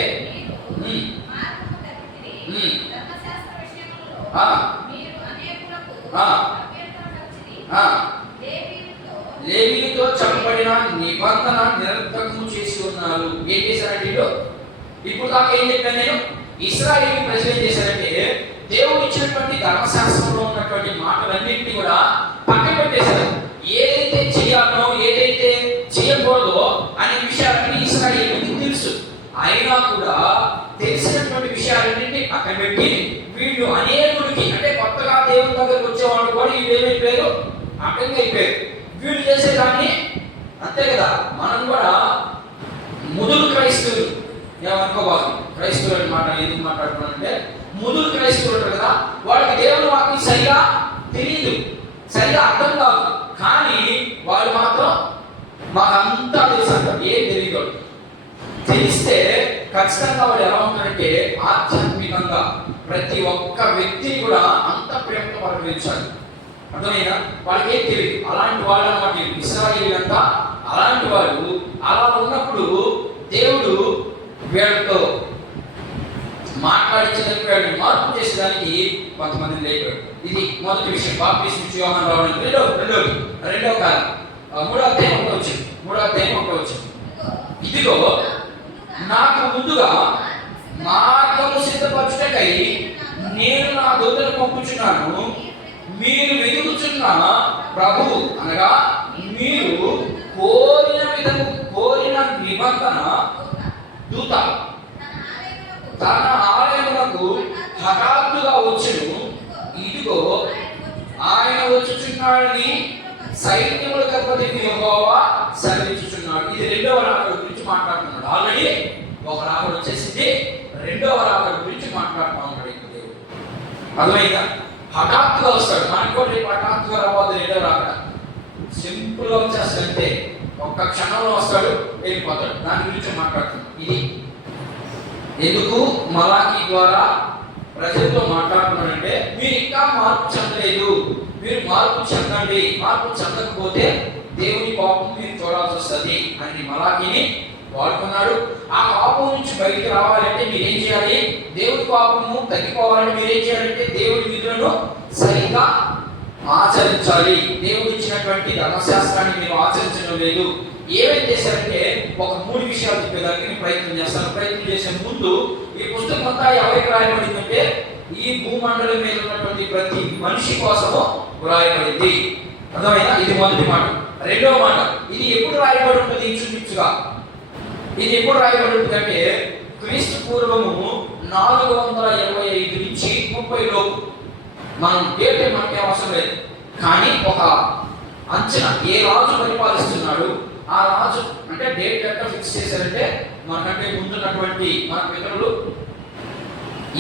లేవీయులతో చెప్పబడిన నిబంధన నిరర్థకము చేసి ఉన్నారు. ఏం చేశారంటే ఇప్పుడు దాకా ఏం చెప్పాను నేను? ఇశ్రాయేలు ప్రజలు ఏం చేశారంటే దేవుడు ఇచ్చినటువంటి ధర్మశాస్త్రంలో ఉన్నటువంటి మాటలన్నింటినీ కూడా పక్కన పెట్టేశారు. ఏదైతే చేయాలో ఏదైతే చేయకూడదో అనే విషయాలన్నీ ఇశ్రాయేలుకి తెలుసు. అయినా కూడా తెలిసినటువంటి విషయాలన్నింటినీ పక్కన పెట్టి వీళ్ళు అనేకుడికి, అంటే కొత్తగా దేవుని దగ్గరకు వచ్చేవాళ్ళు కూడా వీళ్ళు ఏమైపోయారు? అడ్డంగా అయిపోయారు. వీళ్ళు చేసేదాన్ని అంతే కదా. మనం కూడా ముదురు క్రైస్తవులు ఏమనుకోవాలి, క్రైస్తవులు మాట ఎందుకు మాట్లాడుతున్నానంటే ముదురు క్రైస్తవులు ఉంటారు కదా, వాళ్ళకి దేవుని వాక్యం సరిగా తెలియదు, సరిగా అర్థం కాదు. కానీ వాళ్ళు మాత్రం మాకంతా తెలుసు అంటారు. ఏం తెలియదు. తెలిస్తే ఖచ్చితంగా వాళ్ళు ఎలా ఉంటారంటే ఆధ్యాత్మికంగా ప్రతి ఒక్క వ్యక్తిని కూడా అంత ప్రేమతో పలకరించాలి. అర్థమైనా? వాళ్ళకి ఏం తెలియదు. అలాంటి వాళ్ళు అన్నమాట ఇశ్రాయేలీయులంతా. అలాంటి వాళ్ళు అలా ఉన్నప్పుడు దేవుడు వీళ్ళతో మాట్లాడించడానికి, వీళ్ళని మార్పు చేసేదానికి కొంతమందిని లేపాడు. ఇది మొదటి విషయం. బాప్తిస్మా యోహాను రావడం రెండవ కాలం 3వ అధ్యాయం 1వ వచ్చింది. 3వ అధ్యాయం 1వ వచ్చింది. ఇదిగో నాకు ముందుగా మార్గము సిద్ధపరచుటకై నేను నా దూతను పంపుచున్నాను. మీరు వెతుకుచున్న ప్రభువు అనగా మీరు కోరిన నిబంధన దూత తన ఆలయమునకు హఠాత్తుగా వచ్చును. ఇదిగో ఆయన వచ్చుచున్నాడని సైన్యములకు అధిపతి యెహోవా సెలవిచ్చుచున్నాడు. ఇది 2వ రాకడ గురించి మాట్లాడుతున్నాడు. ఆల్రెడీ ఒక రాకడ వచ్చేసింది, 2వ రాకడ గురించి మాట్లాడుతూ ఉన్నాడు దేవుడు. అర్థమైందా? హఠాత్తుగా వస్తాడు. మనకు కూడా రేపు హఠాత్తుగా రావద్దు 2వ రాకడ. సింపుల్గా వచ్చేస్తాడంటే ఒక్క క్షణంలో వస్తాడు, వెళ్ళిపోతాడు. దాని గురించి మాట్లాడుతున్నాం. ఇది ఎందుకు మలాకి ద్వారా ప్రజలతో మాట్లాడుతున్నాడంటే, మీరు ఇంకా మార్పు చెందలేదు, మీరు మార్పు చెందండి, మార్పు చెందకపోతే దేవుని కోపం మీరు చూడాల్సి వస్తుంది అని మలాకిని వాడుకున్నాడు. ఆ కోపం నుంచి బయటికి రావాలంటే మీరేం చేయాలి? దేవుని కోపము తగ్గిపోవాలంటే మీరేం చేయాలంటే దేవుని విధులను సరిగ్గా ఆచరించాలి. దేవుడు ఇచ్చినటువంటి ధర్మశాస్త్రాన్ని మీరు ఆచరించడం లేదు. ఏమేం చేశారంటే ఒక 3 విషయాలు చెప్పేదానికి నేను ప్రయత్నం చేస్తాను. ప్రయత్నం చేసే ముందు ఈ పుస్తకం అంతా ఎవరికి రాయబడిందంటే ఈ భూమండలం మీద ఉన్నటువంటి ప్రతి మనిషి కోసము రాయబడింది. అర్థమైనా? ఇది మొదటి మాట. రెండవ మాట, ఇది ఎప్పుడు రాయబడి ఉంటుంది? ఇంచుమించుగా ఇది ఎప్పుడు రాయబడి ఉంటుంది అంటే క్రీస్తు పూర్వము 425 నుంచి 30 లోపు. మనం డేట్ మనకి అవసరం లేదు, కానీ ఒక అంచనా ఏ రాజు పరిపాలిస్తున్నాడు, ఆ రాజు అంటే డేట్ ఎట్లా ఫిక్స్ చేశారంటే మనకంటే ముందున్నటువంటి మన పితరులు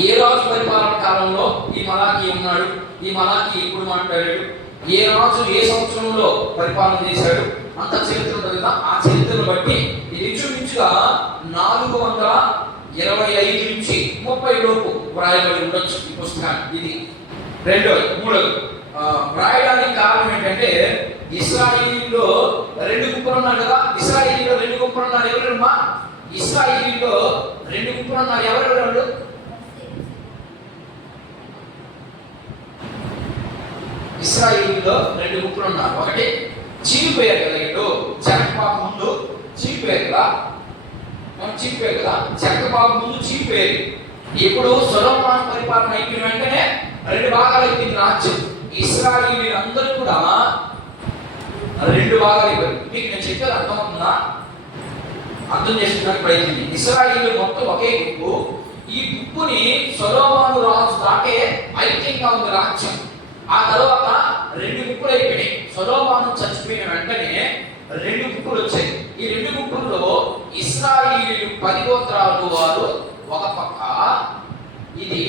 ఏ రాజు పరిపాలన కాలంలో ఈ మలాకి ఉన్నాడు, ఈ మలాకి ఎప్పుడు మాట్లాడాడు, ఏ రాజు ఏ సంవత్సరంలో పరిపాలన చేశాడు, అంత చరిత్ర ఉంటుంది కదా. ఆ చరిత్రను బట్టి ఇది ఇంచుమించుగా 425 నుంచి 30 లోపు వ్రాయబడి ఉండొచ్చు ఈ పుస్తకాన్ని. ఇది రెండోది. మూడోది, వ్రాయడానికి కారణం ఏంటంటే ఇశ్రాయేలీలో 2 గుంపులు ఉన్నారు కదా. ఇశ్రాయేలీలో 2 గుంపులు ఉన్నారు. ఎవరమ్మా? ఇశ్రాయేలీలో 2 గుంపులు ఉన్నారు. ఎవరెవరు? ఇశ్రాయేలీలో 2 గుంపులు ఉన్నారు. ఒకటి చీలిపోయారు కదా, ఇటు చెరకపాప ముందు చీలిపోయారు కదా, చీలిపోయారు కదా, చెరకపాప ముందు చీలిపోయారు. ఇప్పుడు సొలొమోను పరిపాలన అయిపోయిన వెంటనే 2 భాగాలు అయిపోయింది రాజ్యం. ఇశ్రాయేలీలు అందరూ కూడా 2 భాగాలు అయిపోయారు. మీకు నేను చెప్పేది అర్థమవుతుందా? అర్థం చేసుకోవడానికి ప్రయత్నం. ఇశ్రాయేలీలు మొత్తం ఒకే గుంపు. ఈ గుంపుని సొలొమోను రాజు దాకే ఐక్యంగా ఉంది రాజ్యం. ఆ తర్వాత 2 గుంపులు అయిపోయినాయి. సొలొమోను చచ్చిపోయిన వెంటనే 2 గుంపులు వచ్చాయి. ఈ 2 గుంపుల్లో ఇశ్రాయేలీలు 10 గోత్రాల వారు ఒక పక్క, ఇది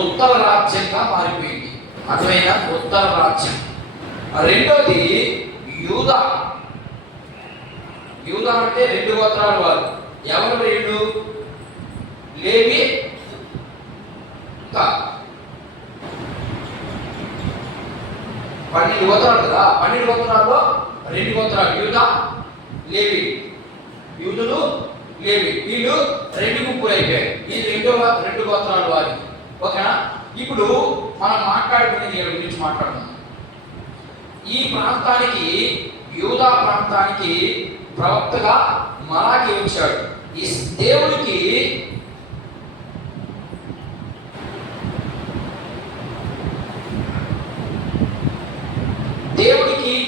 ఉత్తర రాజ్యంగా మారిపోయింది. అర్థమైనా? ఉత్తర రాజ్యం. రెండోది యూదా. యూదా అంటే 2 గోత్రాల వారు. ఎవరు 2? లేవి, 12 గోత్రాలు కదా. 12 గోత్రాల్లో 2 గోత్రాలు యూదా, లేవి. యూదులు, లేవి, వీళ్ళు 2 గుంపులు అయిపోయాయి. ఇది 2 గోత్రాల వారి. ఓకేనా? ఇప్పుడు మనం మాట్లాడుకునేది వీళ్ళ గురించి మాట్లాడుతున్నాం. ఈ ప్రాంతానికి, యూదా ప్రాంతానికి ప్రవక్తగా మలాకి వచ్చాడు. ఈ దేవుడికి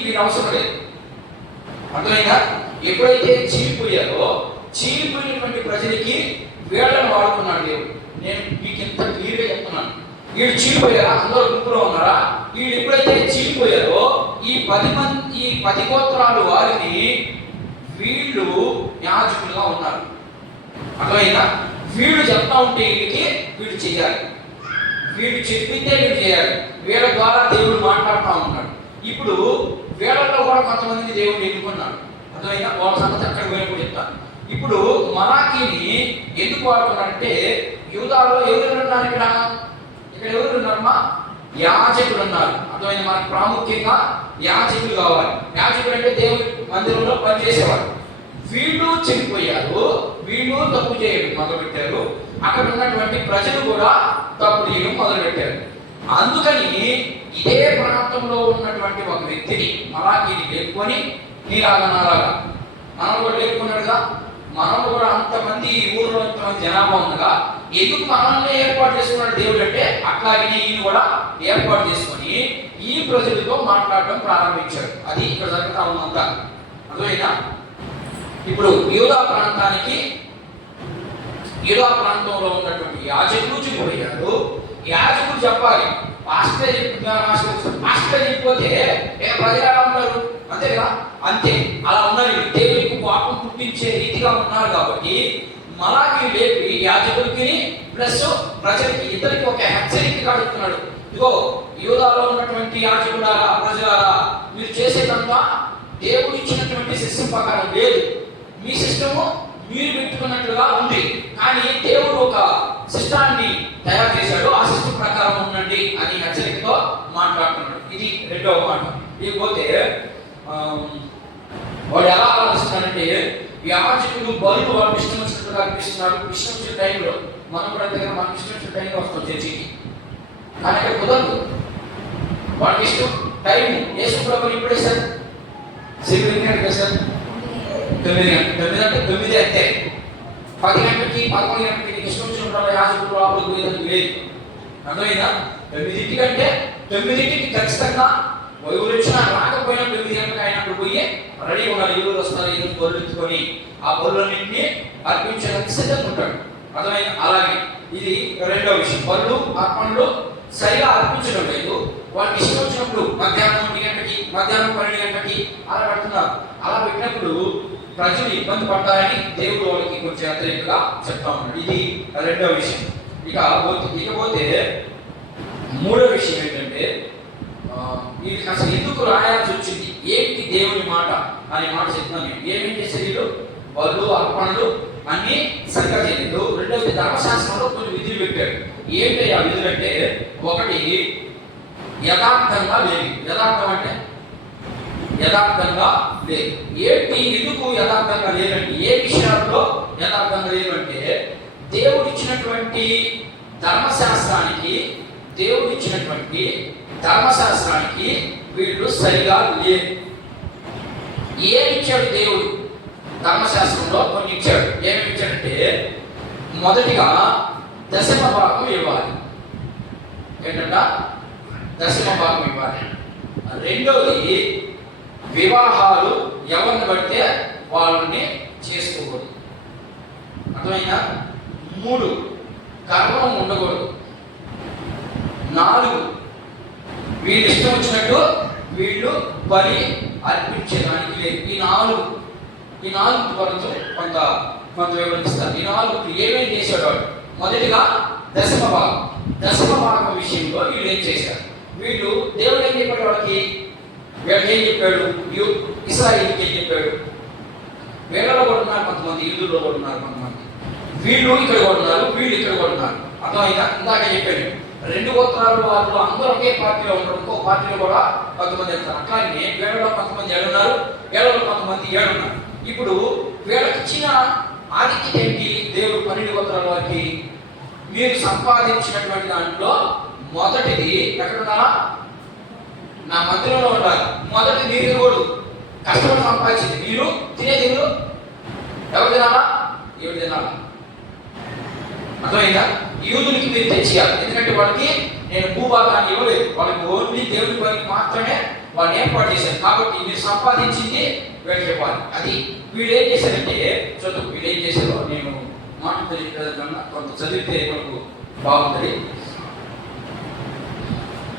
వీరు అవసరం లేదు. అర్థమైందా? ఎప్పుడైతే చీలిపోయారో, చీలిపోయినటువంటి ప్రజలకి వీళ్ళని వాడుకున్నాడు దేవుడు. నేను మీకు ఇంత క్లియర్గా చెప్తున్నాను. వీళ్ళు చీలిపోయారా? అందరూ గుంపులో ఉన్నారా? వీళ్ళు ఎప్పుడైతే చీలిపోయారో ఈ 10 గోత్రాలు వారిని వీళ్ళు యాజకులుగా ఉన్నారు. అర్థమైందా? వీళ్ళు చెప్తా ఉంటే వీళ్ళు చేయాలి, వీళ్ళు చెప్పిందే వీళ్ళు చేయాలి. వీళ్ళ ద్వారా దేవుడు మాట్లాడుతూ ఉన్నాడు. ఇప్పుడు వీళ్ళలో కూడా కొంతమందిని దేవుడు ఎన్నుకున్నాడు. అర్థమైందా? వాళ్ళ సంగతి అక్కడ పోయినప్పుడు చెప్తాను. ఇప్పుడు మలాకీని ఎందుకు వాడుకున్నారంటే యూదాలో ఎవరు ఉన్నారు? ఇక్కడ ఎవరు ఉన్నారమ్మా? యాజకులు ఉన్నారు. అర్థమైంది? మనకు ప్రాముఖ్యంగా యాజకులు కావాలి. యాజకులు అంటే దేవుడి మందిరంలో పనిచేసేవారు. వీళ్ళు చనిపోయారు, వీళ్ళు తప్పు చేయడం మొదలుపెట్టారు. అక్కడ ఉన్నటువంటి ప్రజలు కూడా తప్పు చేయడం మొదలుపెట్టారు. అందుకని ఇదే ప్రాంతంలో ఉన్నటువంటి ఒక వ్యక్తిని మలాకీని లేపుకొని నీలాగా నాలాగా మనం కూడా లేపుకున్నాడుగా. మనం కూడా అంతమంది ఊళ్ళో ఇంతమంది జనాభా ఉండగా ఎందుకు మనల్ని ఏర్పాటు చేసుకున్నాడు దేవుడు అంటే అట్లాగే ఈయన కూడా ఏర్పాటు చేసుకొని ఈ ప్రజలతో మాట్లాడడం ప్రారంభించాడు. అది ఇక్కడ జరుగుతా ఉన్నంతా. అర్థమైనా? ఇప్పుడు యూదా ప్రాంతంలో ఉన్నటువంటి యాజకులు చెప్పబోయారు. యాజకులు చెప్పాలి. పాస్టర్ చెప్పిపోతే ప్రజలు ఎలా ఉన్నారు? అంతే కదా? అంతే అలా ఉన్నారు. దేవునికి కోపం పుట్టించే రీతిగా ఉన్నారు. కాబట్టి మలాకీ లేపి యాజకులకి ప్లస్ ప్రజలకి ఇద్దరికి ఒక హెచ్చరికగా చెప్తున్నాడు. ఇదిగో యూదాలో ఉన్నటువంటి యాజకులారా, ప్రజలారా, మీరు చేసేదంతా దేవుడు ఇచ్చినటువంటి సిస్టమ్ ప్రకారం లేదు. మీ సిస్టము మీరు పెట్టుకున్నట్లుగా ఉంది, కానీ దేవుడు ఒక సిస్టాన్ని తయారు చేశాడు. ఆ సిస్టమ్ ప్రకారం ఉండండి అని హెచ్చరికతో మాట్లాడుతున్నాడు. ఇది రెండవ మాట. ఇకపోతే వాడు ఎలా ఆలోచిస్తున్నాడంటే, యాజకుడు బరువు వాడు ఇష్టం వచ్చినట్టుగా అనిపిస్తున్నాడు. ఇష్టం వచ్చిన టైంలో మనం కూడా దగ్గర మనకి ఇష్టం వచ్చిన టైంలో వస్తాం చర్చికి, కానీ అక్కడ కుదరదు. వాడికి ఇష్టం టైం యేసు ప్రభువుని ఇప్పుడు వేశారు, సివిల్ వేశారు 9 అంటే 9 అంతే. 10 గంటలకి 11 గంటలకి నీకు ఇష్టం వచ్చిన యాజకుడు లోపలికి పోయేదానికి లేదు. అర్థమైందా? 9 కంటే 9కి ఖచ్చితంగా ఎవరు వచ్చినా రాకపోయినా 9 గంటలకు అయినప్పుడు పోయి రెడీ ఉండాలి. ఎవరు వస్తారు, ఈరోజు బొర్లు ఎత్తుకొని ఆ బొర్లన్నింటినీ అర్పించడానికి సిద్ధంగా ఉంటాడు. అర్థమైందా? అలాగే ఇది రెండో విషయం. బరులు అర్పణలు సరిగా అర్పించడం లేదు. వాళ్ళకి ఇష్టం వచ్చినప్పుడు మధ్యాహ్నం 1 గంటకి, మధ్యాహ్నం 12 గంటకి అలా పెడుతున్నారు. అలా పెట్టినప్పుడు ప్రజలు ఇబ్బంది పడతారని దేవుడు వాళ్ళకి కొంచెం వ్యతిరేకంగా చెప్తా ఉన్నాడు. ఇది రెండో విషయం. ఇకపోతే మూడో విషయం ఏంటంటే, ఇది అసలు ఎందుకు రాయాల్సి వచ్చింది, ఏంటి దేవుని మాట అనే మాట చెప్తున్నాను. ఏమేం చేసేది వీళ్ళు? బలులు అర్పణలు అన్ని సరిగ్గా చేయలేదు. రెండవది ధర్మశాస్త్రంలో కొన్ని విధులు పెట్టాడు. ఏంటి ఆ విధులు అంటే, ఒకటి యథార్థంగా లేదు. యథార్థం అంటే యథార్థంగా లేదు. ఏంటి, ఎందుకు యథార్థంగా లేదంటే, ఏ విషయాల్లో యథార్థంగా లేదంటే, దేవుడు ఇచ్చినటువంటి ధర్మశాస్త్రానికి వీళ్ళు సరిగా లేదు. ఏమి ఇచ్చాడు దేవుడు? ధర్మశాస్త్రంలో కొన్ని ఇచ్చాడు. ఏమేమి ఇచ్చాడంటే, మొదటిగా దశమ భాగం ఇవ్వాలి. ఏంటంట? దశమ భాగం ఇవ్వాలి. రెండోది, వివాహాలు ఎవరిని పడితే వాళ్ళని చేసుకోకూడదు. అర్థమైనా? 3, గర్వం ఉండకూడదు. 4, వీళ్ళు ఇష్టం వచ్చినట్టు వీళ్ళు బలి అర్పించడానికి లేదు. ఈ నాలుగు కొరకు కొంత వివరిస్తారు. ఈ 4 ఏమేం చేశాడు వాడు? మొదటిగా దశమ భాగం విషయంలో వీళ్ళు ఏం చేశారు? వీళ్ళు దేవుడు ఏం చెప్పాడు వాళ్ళకి? వీళ్ళకి ఏం చెప్పాడు? ఇశ్రాయేలుకి ఏం చెప్పాడు? వీళ్ళలో కూడా ఉన్నారు కొంతమంది, యూదుల్లో కూడా ఉన్నారు కొంతమంది. వీళ్ళు ఇక్కడ కూడా ఉన్నారు, వీళ్ళు ఇక్కడ కూడా ఉన్నారు. అర్థమైందా? ఇందాక చెప్పాడు 2 గోత్రాలు వాళ్ళు అందరూ ఒకే పార్టీలో ఉంటారు. ఇంకో పార్టీలో కూడా కొంతమంది వెళ్తారు. అట్లాగే వీళ్ళలో కొంతమంది 7 ఉన్నారు, వీళ్ళలో కొంతమంది 7 ఉన్నారు. ఇప్పుడు వీళ్ళకి ఇచ్చిన ఆధిక్యత ఏంటి? దేవుడు 12 గోత్రాల వారికి మీరు సంపాదించినటువంటి దాంట్లో మొదటిది ఎక్కడున్నారా? నా మందిరంలో ఉండాలి. మొదటి మీరు తినకూడదు. కష్టపడి సంపాదించింది మీరు తినేది ఎవరు తినాలా? ఎవరు తినాలా? అర్థమైందా? యూదులకి మీరు తెచ్చేయాలి. ఎందుకంటే వాళ్ళకి నేను భూభాగాన్ని ఇవ్వలేదు, వాళ్ళకి ఓన్లీ దేవుని పనికి మాత్రమే వాళ్ళని ఏర్పాటు చేశాను. కాబట్టి మీరు సంపాదించింది వీళ్ళకి ఇవ్వాలి. అది వీళ్ళు ఏం చేశారంటే, చూద్దాం వీళ్ళు ఏం చేశారో. నేను మాట తెలియకన్నా కొంత చదివితే మనకు బాగుంటుంది.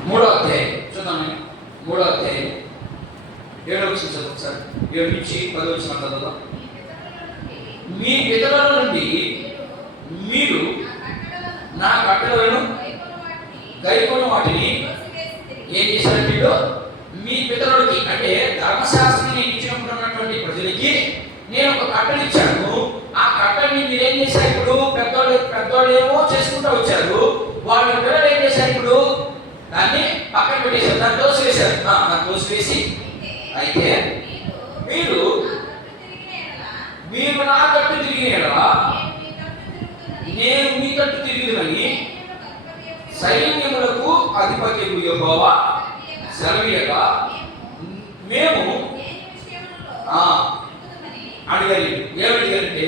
3వ అధ్యాయం చూద్దాం. 3వ అధ్యాయం 7వ వచనం చదువు సార్. 7 నుంచి 10 వచనం చదువుదాం. మీ పితరుల నుండి మీరు నా కట్టడలను గైకొన్న వాటిని ఏం చేశారంటే, వీళ్ళు మీ పితరులకి అంటే ధర్మశాస్త్రం నేను ఇచ్చినప్పుడు ఉన్నటువంటి ప్రజలకి నేను ఒక కట్టలు ఇచ్చాను. ఆ కట్టని మీరు ఏం చేశారు? ఇప్పుడు పెద్దోళ్ళు ఏమో చేసుకుంటూ వచ్చారు. వాళ్ళ పిల్లలు ఏం చేశారు? ఇప్పుడు దాన్ని పక్కన పెట్టేశారు, దాన్ని తోసివేశారు. తోసివేసి అయితే మీరు నా తట్టు తిరిగినలా నేను మీ తట్టు తిరిగినని సైన్యములకు అధిపత్యము యెహోవా సెలవీయగా మేము అడిగారు. ఏమడిగారంటే,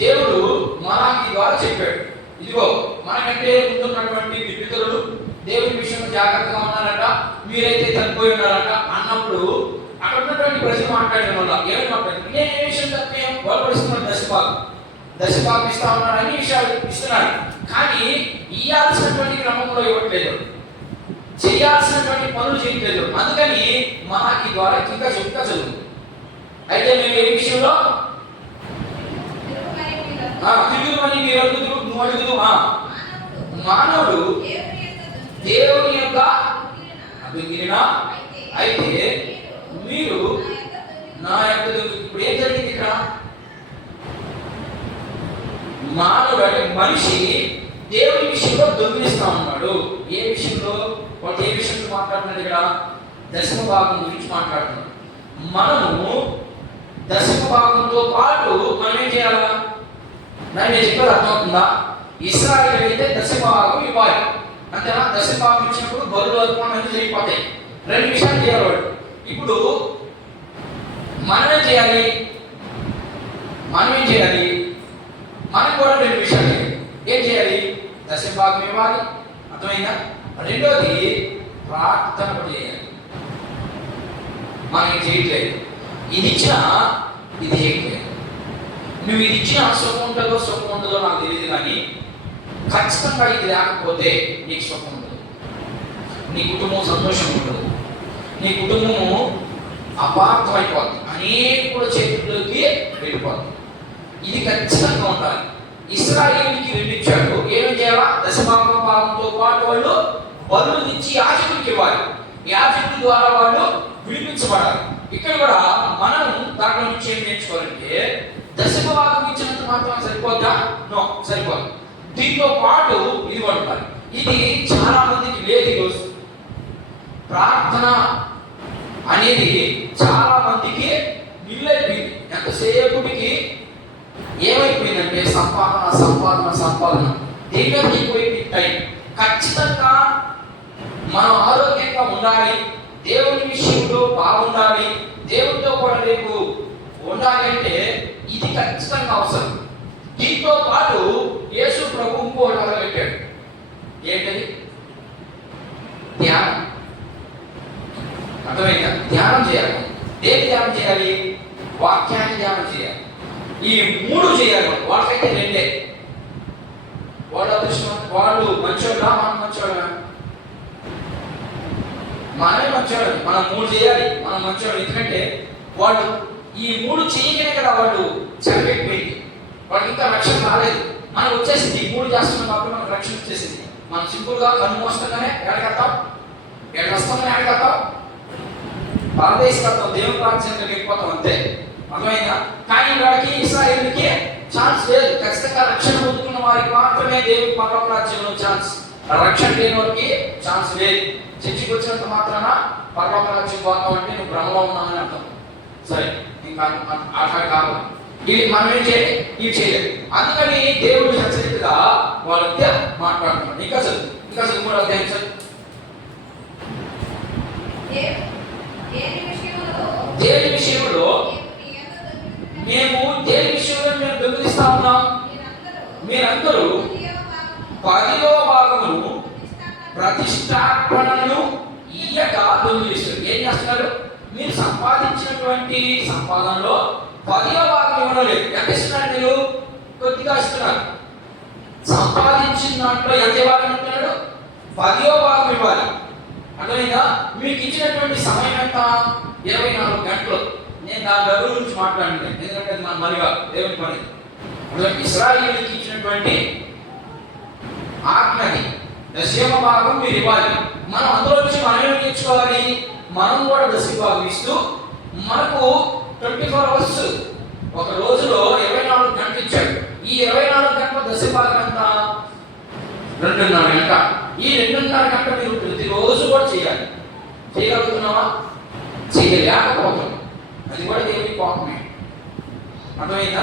దేవుడు మలాకి ద్వారా చెప్పాడు, ఇదిగో మనకంటే ముందున్నటువంటి పితరులు దేవుని విషయంలో జాగ్రత్తగా ఉన్నారట, మీరైతే తప్పిపోయి ఉన్నారట అన్నప్పుడు అక్కడ ఉన్నటువంటి ప్రజలు మాట్లాడిన వల్ల ఏమని మాట్లాడారు? నేను ఏ విషయం తప్పేం? బలపడుస్తున్నాడు. దశభాగం ఇస్తా ఉన్నాడు, అన్ని విషయాలు ఇస్తున్నాడు. కానీ ఇయ్యాల్సినటువంటి క్రమంలో ఇవ్వట్లేదు, చేయాల్సినటువంటి పనులు చేయట్లేదు. అందుకని మలాకి ద్వారా ఇంకా చెప్తా చదువు. అయితే మేము ఏ విషయంలో తిరుగుమని మీరు అడుగుతురు, నువ్వు అడుగుదు. మానవుడు దేవుని యొక్క అభిగిరిన అయితే మీరు నా యొక్క ఇప్పుడు ఏం జరిగింది ఇక్కడ? మానవుడు మనిషి దేవుని విషయంలో దొంగిలిస్తా ఉన్నాడు. ఏ విషయంలో? వాడు ఏ విషయంలో మాట్లాడుతున్నాడు? ఇక్కడ దశమ భాగం గురించి మాట్లాడుతున్నాడు. మనము దశమ భాగంతో పాటు మనం ఏం చేయాలా? నేను చెప్పేది అర్థమవుతుందా? ఇశ్రాయేలు అయితే దశమ భాగం ఇవ్వాలి, అంతేనా? దశమ భాగం ఇచ్చినప్పుడు బరువులు అర్పణ జరిగిపోతాయి. రెండు విషయాలు చేయాలి వాడు. ఇప్పుడు మనం ఏం చేయాలి? మనం కూడా రెండు విషయాలు ఏం చేయాలి? దశమ భాగం ఇవ్వాలి, అర్థమైందా? రెండోది ప్రార్థన కూడా చేయాలి. మనం చేయట్లేదు. ఇది ఇచ్చినా ఇది చేయట్లేదు. నువ్వు ఇది ఇచ్చిన సుఖం ఉంటుందో నాకు తెలియదు, కానీ ఖచ్చితంగా ఇది లేకపోతే నీకు సుఖం ఉండదు, నీ కుటుంబం సంతోషం ఉండదు, నీ కుటుంబము అపార్థమైపోద్ది, అనేకుల చేతుల్లోకి వెళ్ళిపోద్ది. ఇది ఖచ్చితంగా ఉండాలి. ఇశ్రాయేలుకి రెండు ఇచ్చాడు. ఏమి చేయాలా? దశభాగంతో పాటు వాళ్ళు బలులు ఇచ్చి యాజకుడికి ఇవ్వాలి. యాజకుడి ద్వారా వాళ్ళు విడిపించబడాలి. ఇక్కడ కూడా మనం దాంట్లో నుంచి ఏం నేర్చుకోవాలంటే, దశభాగం ఇచ్చినంత మాత్రం సరిపోద్దా? నో, సరిపోదు. దీంతో పాటు ఇది పడుతుంది. ఇది చాలా మందికి లేదు. ఈరోజు ప్రార్థన అనేది చాలా మందికి మిగిలిపోయింది. ఎంతసేపటికి ఏమైపోయిందంటే సంపాదన దేనిలో ఎక్కువైపోయింది టైం. ఖచ్చితంగా మనం ఆరోగ్యంగా ఉండాలి, దేవుని విషయంలో బాగుండాలి, దేవుడితో కూడా రేపు ఉండాలి అంటే ఇది ఖచ్చితంగా అవసరం. దీంతో పాటు యేసు ప్రభు ఇంకోటి మొదలుపెట్టాడు. ఏంటది? ధ్యానం. అర్థమైందా? ధ్యానం చేయాలి. దేని ధ్యానం చేయాలి? వాక్యాన్ని ధ్యానం చేయాలి. ఈ మూడు చేయాలి. వాళ్ళకైతే రెండే. వాళ్ళ అదృష్టం. వాళ్ళు మంచోళ్ళా? మనం మంచోళ్ళ? మనమే మంచోళ్ళు. మనం మూడు చేయాలి, మనం మంచోళ్ళు. ఎందుకంటే వాళ్ళు ఈ మూడు చేయకనే కదా వాళ్ళు చనిపోయింది. వాళ్ళకి ఇంకా రక్షణ రాలేదు. మనం వచ్చేసింది. ఈ మూడు చేస్తున్నాం కాబట్టి మనకు రక్షణ వచ్చేసింది. మనం సింపుల్గా కన్ను మోస్తుందనే ఎడగడతాం, ఎడగస్తామని ఎడగడతాం, పరదేశం దేవుని రాజ్యంగా వెళ్ళిపోతాం, అంతే. అర్థమైందా? కానీ వాడికి ఇశ్రాయేలుకి ఛాన్స్ లేదు. ఖచ్చితంగా రక్షణ పొందుకున్న వారికి మాత్రమే దేవుని పరలోక రాజ్యంలో ఛాన్స్. రక్షణ లేని వారికి ఛాన్స్ లేదు. చర్చికి వచ్చినంత మాత్రాన పరలోక రాజ్యం పోతాం అంటే నువ్వు భ్రమలో ఉన్నావని అర్థం. సరే, ఇంకా అట్లా కాదు. ఇది మనం ఏం చేయాలి? ఇవి చేయలేదు. అందుకని దేవుడు హెచ్చరికగా వాళ్ళతో మాట్లాడుతున్నాడు. ఇంకా చదువు 3వ అధ్యాయం చదువు. దేని విషయంలో మేము దొంగిలిస్తా ఉన్నాం? మీరందరూ 10వ భాగమును ప్రతిష్టాపనను ఇయ్యక దొంగిలిస్తారు. ఏం చేస్తున్నారు? మీరు సంపాదించినటువంటి సంపాదనలో 10వ భాగం ఇవ్వలేదు. ఎంత ఇస్తున్నారు? మీరు కొద్దిగా ఇస్తున్నారు. సంపాదించిన దాంట్లో ఎంత ఇవ్వాలంటున్నాడు? 10వ భాగం ఇవ్వాలి. అర్థమైందా? మీకు ఇచ్చినటువంటి సమయం ఎంత? 24 గంటలు. నేను దాని డబ్బుల గురించి మాట్లాడినాను, ఎందుకంటే మన మరిగా దేవుని పని. ఇశ్రాయేలుకి ఇచ్చినటువంటి ఆజ్ఞని 10వ భాగం మీరు ఇవ్వాలి. మనం అందులో నుంచి మనం ఏం నేర్చుకోవాలి? మనం కూడా 10వ భాగం ఇస్తూ మనకు 24 అవర్స్, ఒక రోజులో 24 గంటలు ఇచ్చాడు. ఈ 24 గంటల 10వ భాగం ఎంత? 2.5 గంట. ఈ 2.5 గంట మీరు ప్రతిరోజు కూడా చేయాలి. చేయగలుగుతున్నావా? చేయలేకపోతున్నాం. అది కూడా దేవుని కోపమే. అర్థమైందా?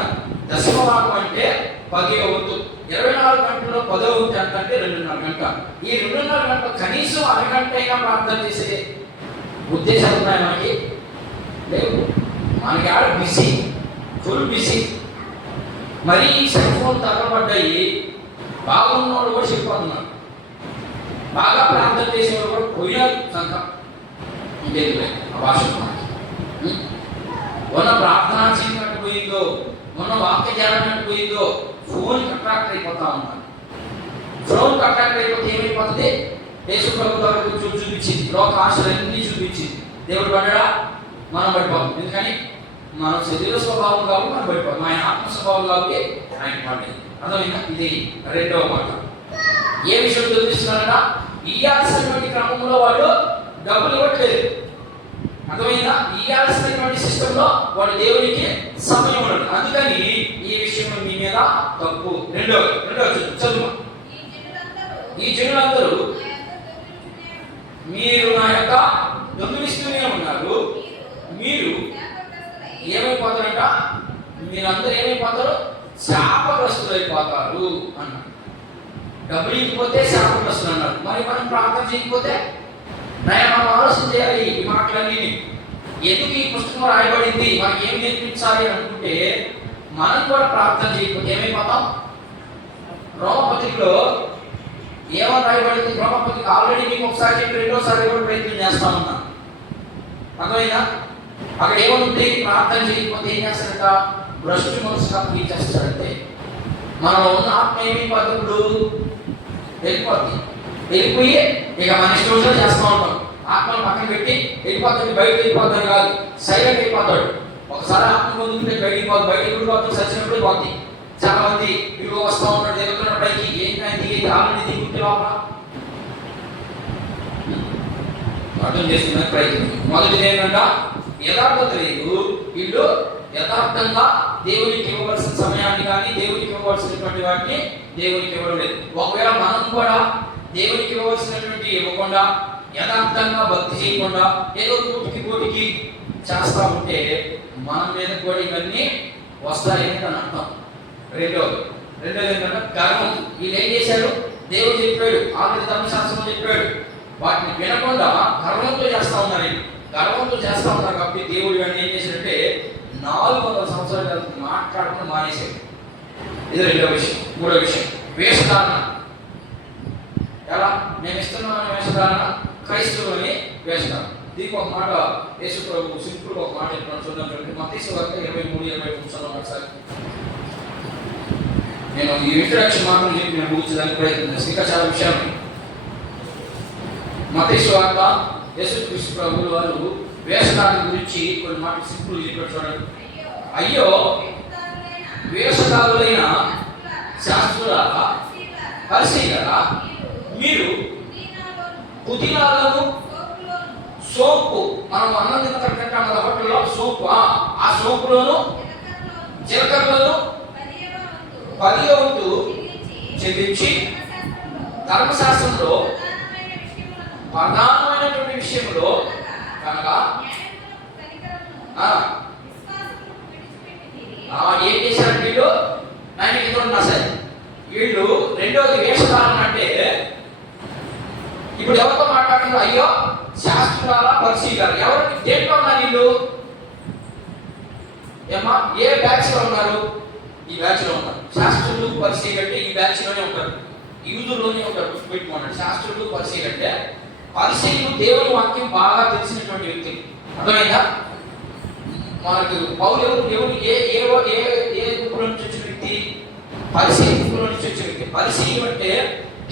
10వ భాగం అంటే 10వ వంతు. 24 గంటల్లో 10వ వంతు ఎంత అంటే 2.5 గంట. ఈ 2.5 గంటలు కనీసం అరగంట అయినా ప్రార్థన చేసే ఉద్దేశాలు ఉన్నాయి మనకి? లేవు. మనకి ఆడ బిజీ, ఫుల్ బిజీ. మరి సెల్ ఫోన్ తగలబడ్డాయి. బాగున్నవాడు కూడా చెప్పిపోతున్నారు, బాగా ప్రార్థన చేసేవాడు కూడా పోయినారు సంఘం. ఇంకేది ఆ భాష ఉన్న ప్రార్థనా చేయనట్టు పోయిందో, ఉన్న వాక్య ధ్యానం పోయిందో, ఫోన్ అట్రాక్ట్ అయిపోతా ఉన్నారు. ఫోన్ అట్రాక్ట్ అయిపోతే ఏమైపోతుంది? యేసు ప్రభు వరకు చూపించింది, లోక ఆశలన్నీ చూపించింది. దేవుడు పడ్డా మనం పడిపోతాం. ఎందుకని? మనం శరీర స్వభావం కాబట్టి మనం పడిపోతాం, ఆయన ఆత్మ స్వభావం కాబట్టి ఆయన పడ్డది. అర్థమైందా? ఇది 2వ మాట. ఏ విషయం చూపిస్తున్నారన్నా? ఇయ్యాల్సినటువంటి క్రమంలో వాళ్ళు డబ్బులు ఇవ్వట్లేదు. అర్థమైందా? ఇయ్యాల్సినటువంటి సిస్టంలో వాడు దేవునికి సమయం ఉండదు. అందుకని ఈ విషయంలో మీ మీద తప్పు. రెండో చదువు. ఈ జనులందరూ మీరు నా యొక్క దొంగిలిస్తూనే ఉన్నారు. మీరు ఏమైపోతారంట? మీరందరూ ఏమైపోతారు? శాపగ్రస్తులైపోతారు అన్నారు. డబ్బులు ఇకపోతే శాపగ్రస్తులు అన్నారు. మరి మనం ప్రార్థన చేయకపోతే మనం ఆలోచన చేయాలి. ఈ మాటలన్నీ ఎందుకు ఈ పుస్తకం రాయబడింది, మనకి ఏం నేర్పించాలి అని అనుకుంటే మనం కూడా ప్రార్థన చేయకపోతే ఏమైపోతాం? రోమపత్రికలో ఏమని రాయబడింది? రోమపత్రిక ఆల్రెడీ మీకు ఒకసారి చెప్పి రెండోసారి కూడా ప్రయత్నం చేస్తా ఉన్నా. అర్థమైందా? అక్కడ ఏమనుంది? ప్రార్థన చేయకపోతే ఏం చేస్తారంట? భ్రష్టు మనసుగా చేస్తాడంటే మనం ఉన్న ఆత్మ ఏమైపోతుంది? వెళ్ళిపోయి ఇక మన ఇష్టం చేస్తూ ఉంటాం. ఆత్మను పక్కన పెట్టి వెళ్ళిపోతుంది, బయటకు వెళ్ళిపోతాడు కాదు, సైలెంట్ అయిపోతాడు. ఒకసారి ఆత్మ పొందుకుంటే బయటికి పోతుంది, బయటకు వెళ్ళిపోతుంది, సచ్చినప్పుడు పోతుంది. చాలా మంది ఇల్లు వస్తూ ఉంటాడు, దిగుతున్న పైకి ఏంటంటే ఆల్రెడీ దిగుంటే లోపల అర్థం చేసుకునే ప్రయత్నం. మొదటిది ఏంటంటే యథార్థత లేదు. వీళ్ళు యథార్థంగా దేవునికి ఇవ్వవలసిన సమయాన్ని కానీ దేవునికి ఇవ్వవలసినటువంటి వాటిని దేవునికి ఇవ్వడం లేదు. ఒకవేళ మనం కూడా దేవునికి ఇవ్వవలసినటువంటి ఇవ్వకుండా యథార్థంగా భక్తి చేయకుండా ఏదో కోటికి చేస్తా ఉంటే మన మీద కూడా ఇవన్నీ వస్తాయని అని అర్థం. రెండోది ఏంటంటే గర్వం. వీళ్ళు ఏం చేశారు? దేవుడు చెప్పాడు, ఆల్రెడీ ధర్మశాస్త్రం చెప్పాడు, వాటిని వినకుండా గర్వంతో చేస్తా ఉన్నారు. గర్వంతో చేస్తా ఉన్నారు కాబట్టి దేవుడు ఇవన్నీ ఏం చేశాడంటే 400 సంవత్సరాలు మాట్లాడకుండా మానేశాడు. ఇది రెండో విషయం. మూడో విషయం వేషధారణ. ఎలా? నేను ఇస్తున్నాను వేషధారణ, క్రైస్తవుని వేషధారణ. దీనికి ఒక మాట యేసు ప్రభు సింపుల్ ఒక మాట చెప్తున్నాను, చూద్దాం. మత్తయి సువార్త 23-23 ఒకసారి నేను ఈ ఇంట్రడక్షన్ మాత్రం చెప్పి నేను ముగించడానికి ప్రయత్నం చేస్తాను. ఇంకా చాలా విషయాలు. మత్తయి సువార్త యేసు క్రీస్తు ప్రభువు వారు వేషధారణ గురించి కొన్ని మాటలు సింపుల్ చెప్పారు. చూడండి. అయ్యో వేషధారులైన శాస్త్రులారా, పరిసయ్యులారా, మీరు పుదీనాలను సోంపు, మనం అన్నం తిన్న తగ్గట్టు మన హోటల్లో సోంపు, ఆ సోంపులోను జీలకర్రలను 10వ వంతు చెల్లించి ధర్మశాస్త్రంలో ప్రధానమైనటువంటి విషయంలో కనుక ఏం చేశారు వీళ్ళు? ఆయన ఇటువంటి సరే వీళ్ళు రెండోది వేషధారణ. అంటే ఇప్పుడు ఎవరితో మాట్లాడుతున్నారు? అయ్యో శాస్త్రాల పరిశీలన. ఎవరికి దేంట్లో ఉన్నారు వీళ్ళు? ఏమా ఏ బ్యాచ్ లో ఉన్నారు? ఈ బ్యాచ్ లో ఉన్నారు. శాస్త్రులు పరిశీలన అంటే ఈ బ్యాచ్ లోనే ఉంటారు, యూదుల్లోనే ఉంటారు. గుర్తుపెట్టుకున్నాడు. శాస్త్రులు పరిశీలన అంటే పరిశీలు దేవుని వాక్యం బాగా తెలిసినటువంటి వ్యక్తి. అర్థమైందా? మనకు పౌలు ఎవరు ఏ ఏ ఏ గుంపులో నుంచి వచ్చిన వ్యక్తి? పరిశీలి గుంపులో నుంచి వచ్చిన వ్యక్తి. పరిశీలి అంటే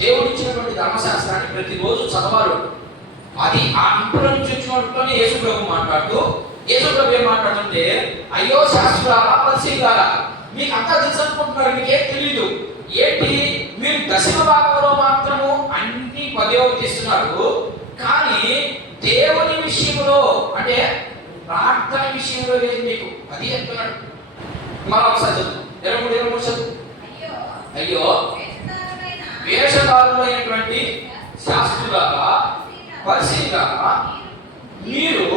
దేవుడు ఇచ్చినటువంటి ధర్మశాస్త్రాన్ని ప్రతిరోజు చదవాలి. అది ఆ గుంపులో నుంచి వచ్చినట్టులోనే యేసు ప్రభు మాట్లాడుతూ, యేసు ప్రభు ఏం మాట్లాడుతుంటే, అయ్యో శాస్త్రులారా, పరిశీలారా, మీకు అంతా తెలుసు అనుకుంటున్నారు, మీకేం తెలీదు. ఏంటి? మీరు దశమ భాగంలో మాత్రము అన్ని 10వ తీస్తున్నారు, కానీ దేవుని విషయంలో అంటే ప్రార్థన విషయంలో లేదు మీకు. అది చెప్తున్నాడు. మనం ఒకసారి చదువు. 23 చదువు. అయ్యో వేషధారులైనటువంటి శాస్త్రులారా, పరిశీలారా, మీరు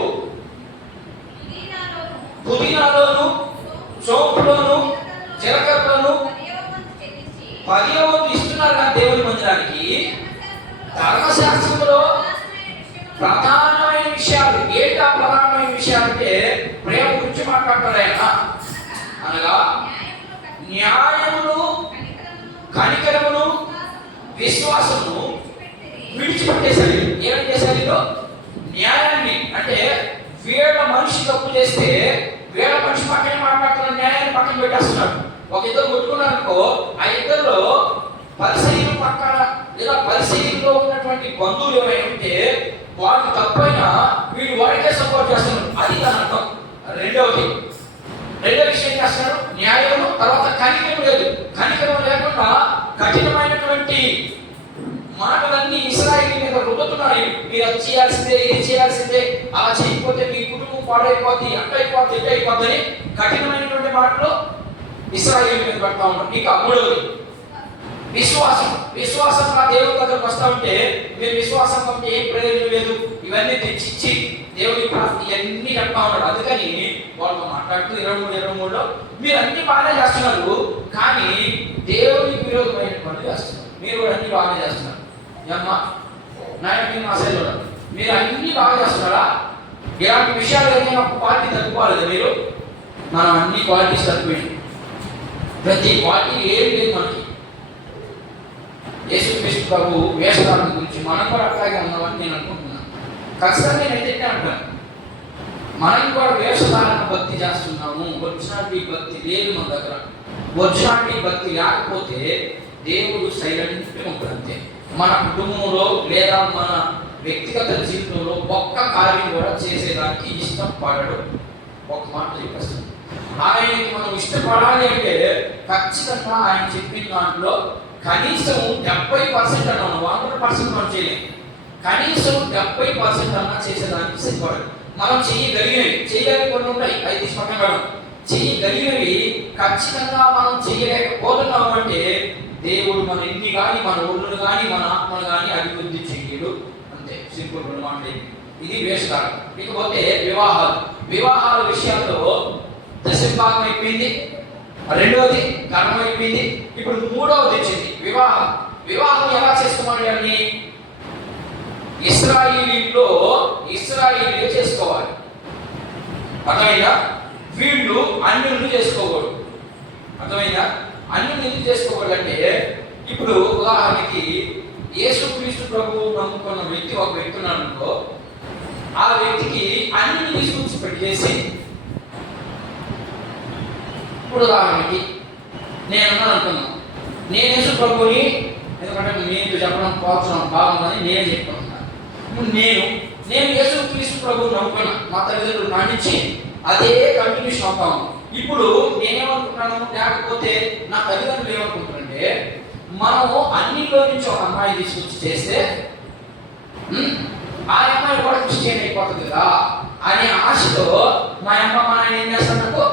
పుదీనాలోను సోంపులోను జీలకర్రలోను 10వ వంతు ఇస్తున్నారు కానీ దేవుని మందిరానికి ధర్మశాస్త్రంలో ప్రధానమైన విషయాలు ఏంటా? ప్రధానమైన విషయాలు అంటే ప్రేమ గురించి మాట్లాడతారు ఆయన. అనగా న్యాయమును, కనికరమును, విశ్వాసమును విడిచిపెట్టేశారు. ఏం చేశారు? న్యాయాన్ని అంటే వీళ్ళ మనిషి తప్పు చేస్తే వీళ్ళ మనిషి పక్కనే మాట్లాడుతున్న న్యాయాన్ని పక్కన పెట్టేస్తున్నారు. ఒక ఇద్దరు కొట్టుకున్నారు అనుకో, ఆ ఇద్దరులో పరిశీలన పక్కన లేదా పరిశీలనలో ఉన్నటువంటి బంధువులు ఏమైనా ఉంటే వాడికి తప్పైనా వీడు వాడికే సపోర్ట్ చేస్తున్నారు. అది దాని అర్థం. రెండో విషయం చేస్తున్నారు న్యాయము. తర్వాత కనికరం లేదు. కనికరం లేకుండా కఠినమైనటువంటి మాటలన్నీ ఇశ్రాయేలు మీద రుద్దుతున్నారు. మీరు అది చేయాల్సిందే, ఇది చేయాల్సిందే, అలా చేయకపోతే మీకు పాడైపోద్ది, అట్టయిపోద్ది, ఇట్టయిపోద్దని కఠినమైనటువంటి మాటలు ఇశ్రాయేలు మీద పెడతా ఉంటారు. ఇక మూడవది విశ్వాసం నా దేవుని దగ్గరకు వస్తా ఉంటే మీరు విశ్వాసం ఉంటే ఏం ప్రయోజనం లేదు, ఇవన్నీ తెచ్చిచ్చి దేవుని ఇవన్నీ చెప్తా ఉన్నాడు. అందుకని వాళ్ళతో మాట్లాడుతూ 23:23లో మీరు అన్ని బాగానే చేస్తున్నారు, కానీ దేవునికి విరోధమైన పనులు చేస్తున్నారు. మీరు కూడా అన్ని బాగానే చేస్తున్నారు. అమ్మా నాయన మా సైడ్ మీరు అన్ని బాగా చేస్తున్నారా? ఇలాంటి విషయాలు ఏదైనా ఒక క్వాలిటీ తగ్గిపోలేదు. మీరు మనం అన్ని క్వాలిటీస్ తగ్గిపోయింది. ప్రతి క్వాలిటీ ఏం లేదు మనకి. యేసుక్రీస్తు ప్రభు వేషధారణ గురించి మనం కూడా అట్లాగే ఉన్నామని నేను అనుకుంటున్నాను. ఖచ్చితంగా నేనైతే అంటాను, మనం కూడా వేషధారణ భక్తి చేస్తున్నాము. ఒరిజినాలిటీ భక్తి లేదు మన దగ్గర. ఒరిజినాలిటీ భక్తి లేకపోతే దేవుడు సైలెంట్గా ఉంటాడు అంతే. మన కుటుంబంలో లేదా మన వ్యక్తిగత జీవితంలో ఒక్క కార్యం కూడా చేసేదానికి ఇష్టపడడు. ఒక మాట చెప్పేస్తాను, ఆయనకి మనం ఇష్టపడాలి అంటే ఖచ్చితంగా ఆయన చెప్పిన దాంట్లో కనీసం 70% అన్నా 100% మనం చేయలేము. కనీసం 70% అన్నా చేసేదానికి సిద్ధపడదు. మనం చేయగలిగినవి కొన్ని ఉంటాయి, అవి తీసుకుంటాం. చేయగలిగినవి ఖచ్చితంగా మనం చేయలేకపోతున్నాం అంటే దేవుడు మన ఇంటిని కానీ మన ఊళ్ళను కానీ మన ఆత్మను కానీ అభివృద్ధి చేయడు. అంతే, సింపుల్ మాట. ఇది వేషధారణ. ఇకపోతే వివాహాల విషయాల్లో దశభాగం అయిపోయింది, రెండవది కర్మ అయిపోయింది, ఇప్పుడు మూడవది వచ్చింది వివాహం ఎలా చేసుకోమని ఇశ్రాయేలీయులు చేసుకోవాలి. అర్థమైందా? వీళ్ళు అన్యులను చేసుకోకూడదు. అర్థమైందా? అన్యులు ఎందుకు చేసుకోకూడదు అంటే, ఇప్పుడు ఉదాహరణకి యేసుక్రీస్తు ప్రభువు నమ్ముకున్న వ్యక్తి ఒక వ్యక్తి ఉన్నాడనుకో, ఆ వ్యక్తికి అన్యుని తీసుకొచ్చి పెళ్లి చేసి, ఇప్పుడు ఉదాహరణకి నేనున్నాను అనుకున్నాను, నేను యేసు ప్రభుని, ఎందుకంటే నేను చెప్పడం పోతున్నాం బాగుందని నేను చెప్పుకుంటున్నాను. ఇప్పుడు నేను యేసుక్రీస్తు ప్రభువు నమ్ముకున్నా, మా తల్లిదండ్రులు కానించి అదే కంటిన్యూషన్ అవుతాము. ఇప్పుడు నేనేమనుకుంటున్నాను, లేకపోతే నా తల్లిదండ్రులు ఏమనుకుంటారంటే, మనము అన్నిలో నుంచి ఒక అమ్మాయి తీసుకొచ్చి చేస్తే ఆ అమ్మాయి కూడా క్రిస్టియన్ అయిపోతుంది కదా అనే ఆశతో మా అమ్మ మా నాయన ఏం చేస్తాడు,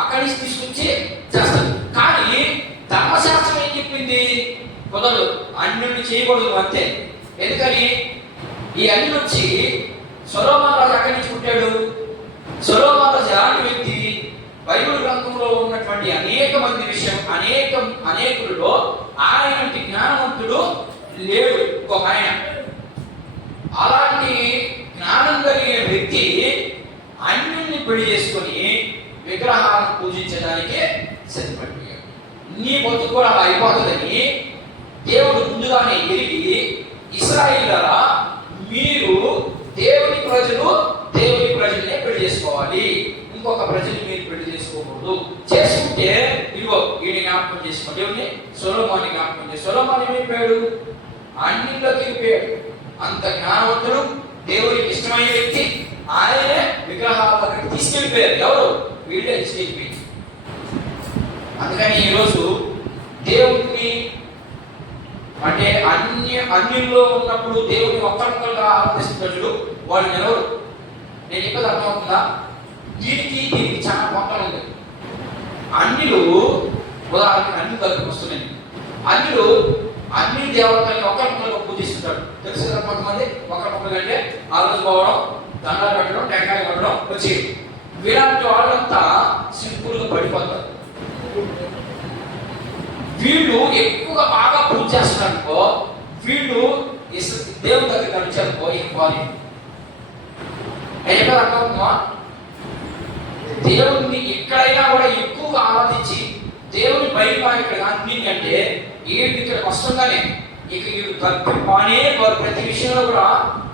అక్కడి నుంచి తీసుకొచ్చి చేస్తాడు. కానీ ధర్మశాస్త్రం ఏం చెప్పింది? కుదరదు, అన్యుడిని చేయకూడదు అంతే. ఎందుకని? ఈ అన్యుడు వచ్చి సొలొమోను రాజు అక్కడి నుంచి పుట్టాడు. సొలొమోను రాజు ఎలాంటి వ్యక్తి? బైబిల్ గ్రంథంలో ఉన్నటువంటి అనేక మంది అనేకులలో ఆయనంటి జ్ఞానవంతుడు లేడు ఒక ఆయన. అలాంటి జ్ఞానం కలిగిన వ్యక్తి అన్యుల్ని పెళ్లి చేసుకొని విగ్రహాలను పూజించడానికి సిద్ధపడిపోయాడు. నీ బతుకు కూడా అలా అయిపోతుందని దేవుడు ముందుగానే ఎరిగి, ఇశ్రాయేలులారా మీరు దేవుని ప్రజలనే పెళ్లి చేసుకోవాలి, ఇంకొక ప్రజలు మీరు పెళ్లి చేసుకోకూడదు. చేసుకుంటే ఇదిగో వీడిని జ్ఞాపకం చేసుకోండి, దేవుని సొలొమోను జ్ఞాపకం చేసి. సొలొమోను ఏమైపోయాడు? అన్నింటిలోకి వెళ్ళిపోయాడు. అంత జ్ఞానవంతుడు, దేవునికి ఇష్టమైన వ్యక్తి. ఆయనే విగ్రహాల దగ్గరికి తీసుకెళ్ళిపోయారు. ఎవరు? వీళ్ళే తీసుకెళ్ళిపోయారు. అందుకని ఈరోజు దేవుడిని అంటే అన్యుల్లో ఉన్నప్పుడు దేవుని ఒక్కరిగా ఆరాధిస్తున్న వాళ్ళు నిలవరు. నేను చెప్పేది అర్థమవుతుందా? దీనికి చాలా పొంతలు ఉంది. అన్యులు ఉదాహరణకి అన్ని దగ్గరకు వస్తున్నాయి. అన్ని దేవతల్ని ఒకరికొకరు పూజిస్తుంటాడు. తెలుసు కదా, కొంతమంది ఒకరికొకరు అంటే ఆ రోజు పోవడం, దండాలు పెట్టడం, టెంకాయ కొట్టడం వచ్చేది. వీళ్ళంటి వాళ్ళంతా సింపుల్గా పడిపోతారు. వీళ్ళు ఎక్కువగా బాగా పూజ చేస్తున్నారనుకో, వీళ్ళు దేవుని దగ్గర కలిచారనుకో ఎక్కువ అర్థమవుతుందా? దేవుడిని ఎక్కడైనా కూడా ఎక్కువగా ఆరాధించి దేవుని బయట ఇక్కడ అన్ని అంటే వీళ్ళు ఇక్కడికి వస్తుందనే ఇక వీళ్ళు ప్రతి విషయంలో కూడా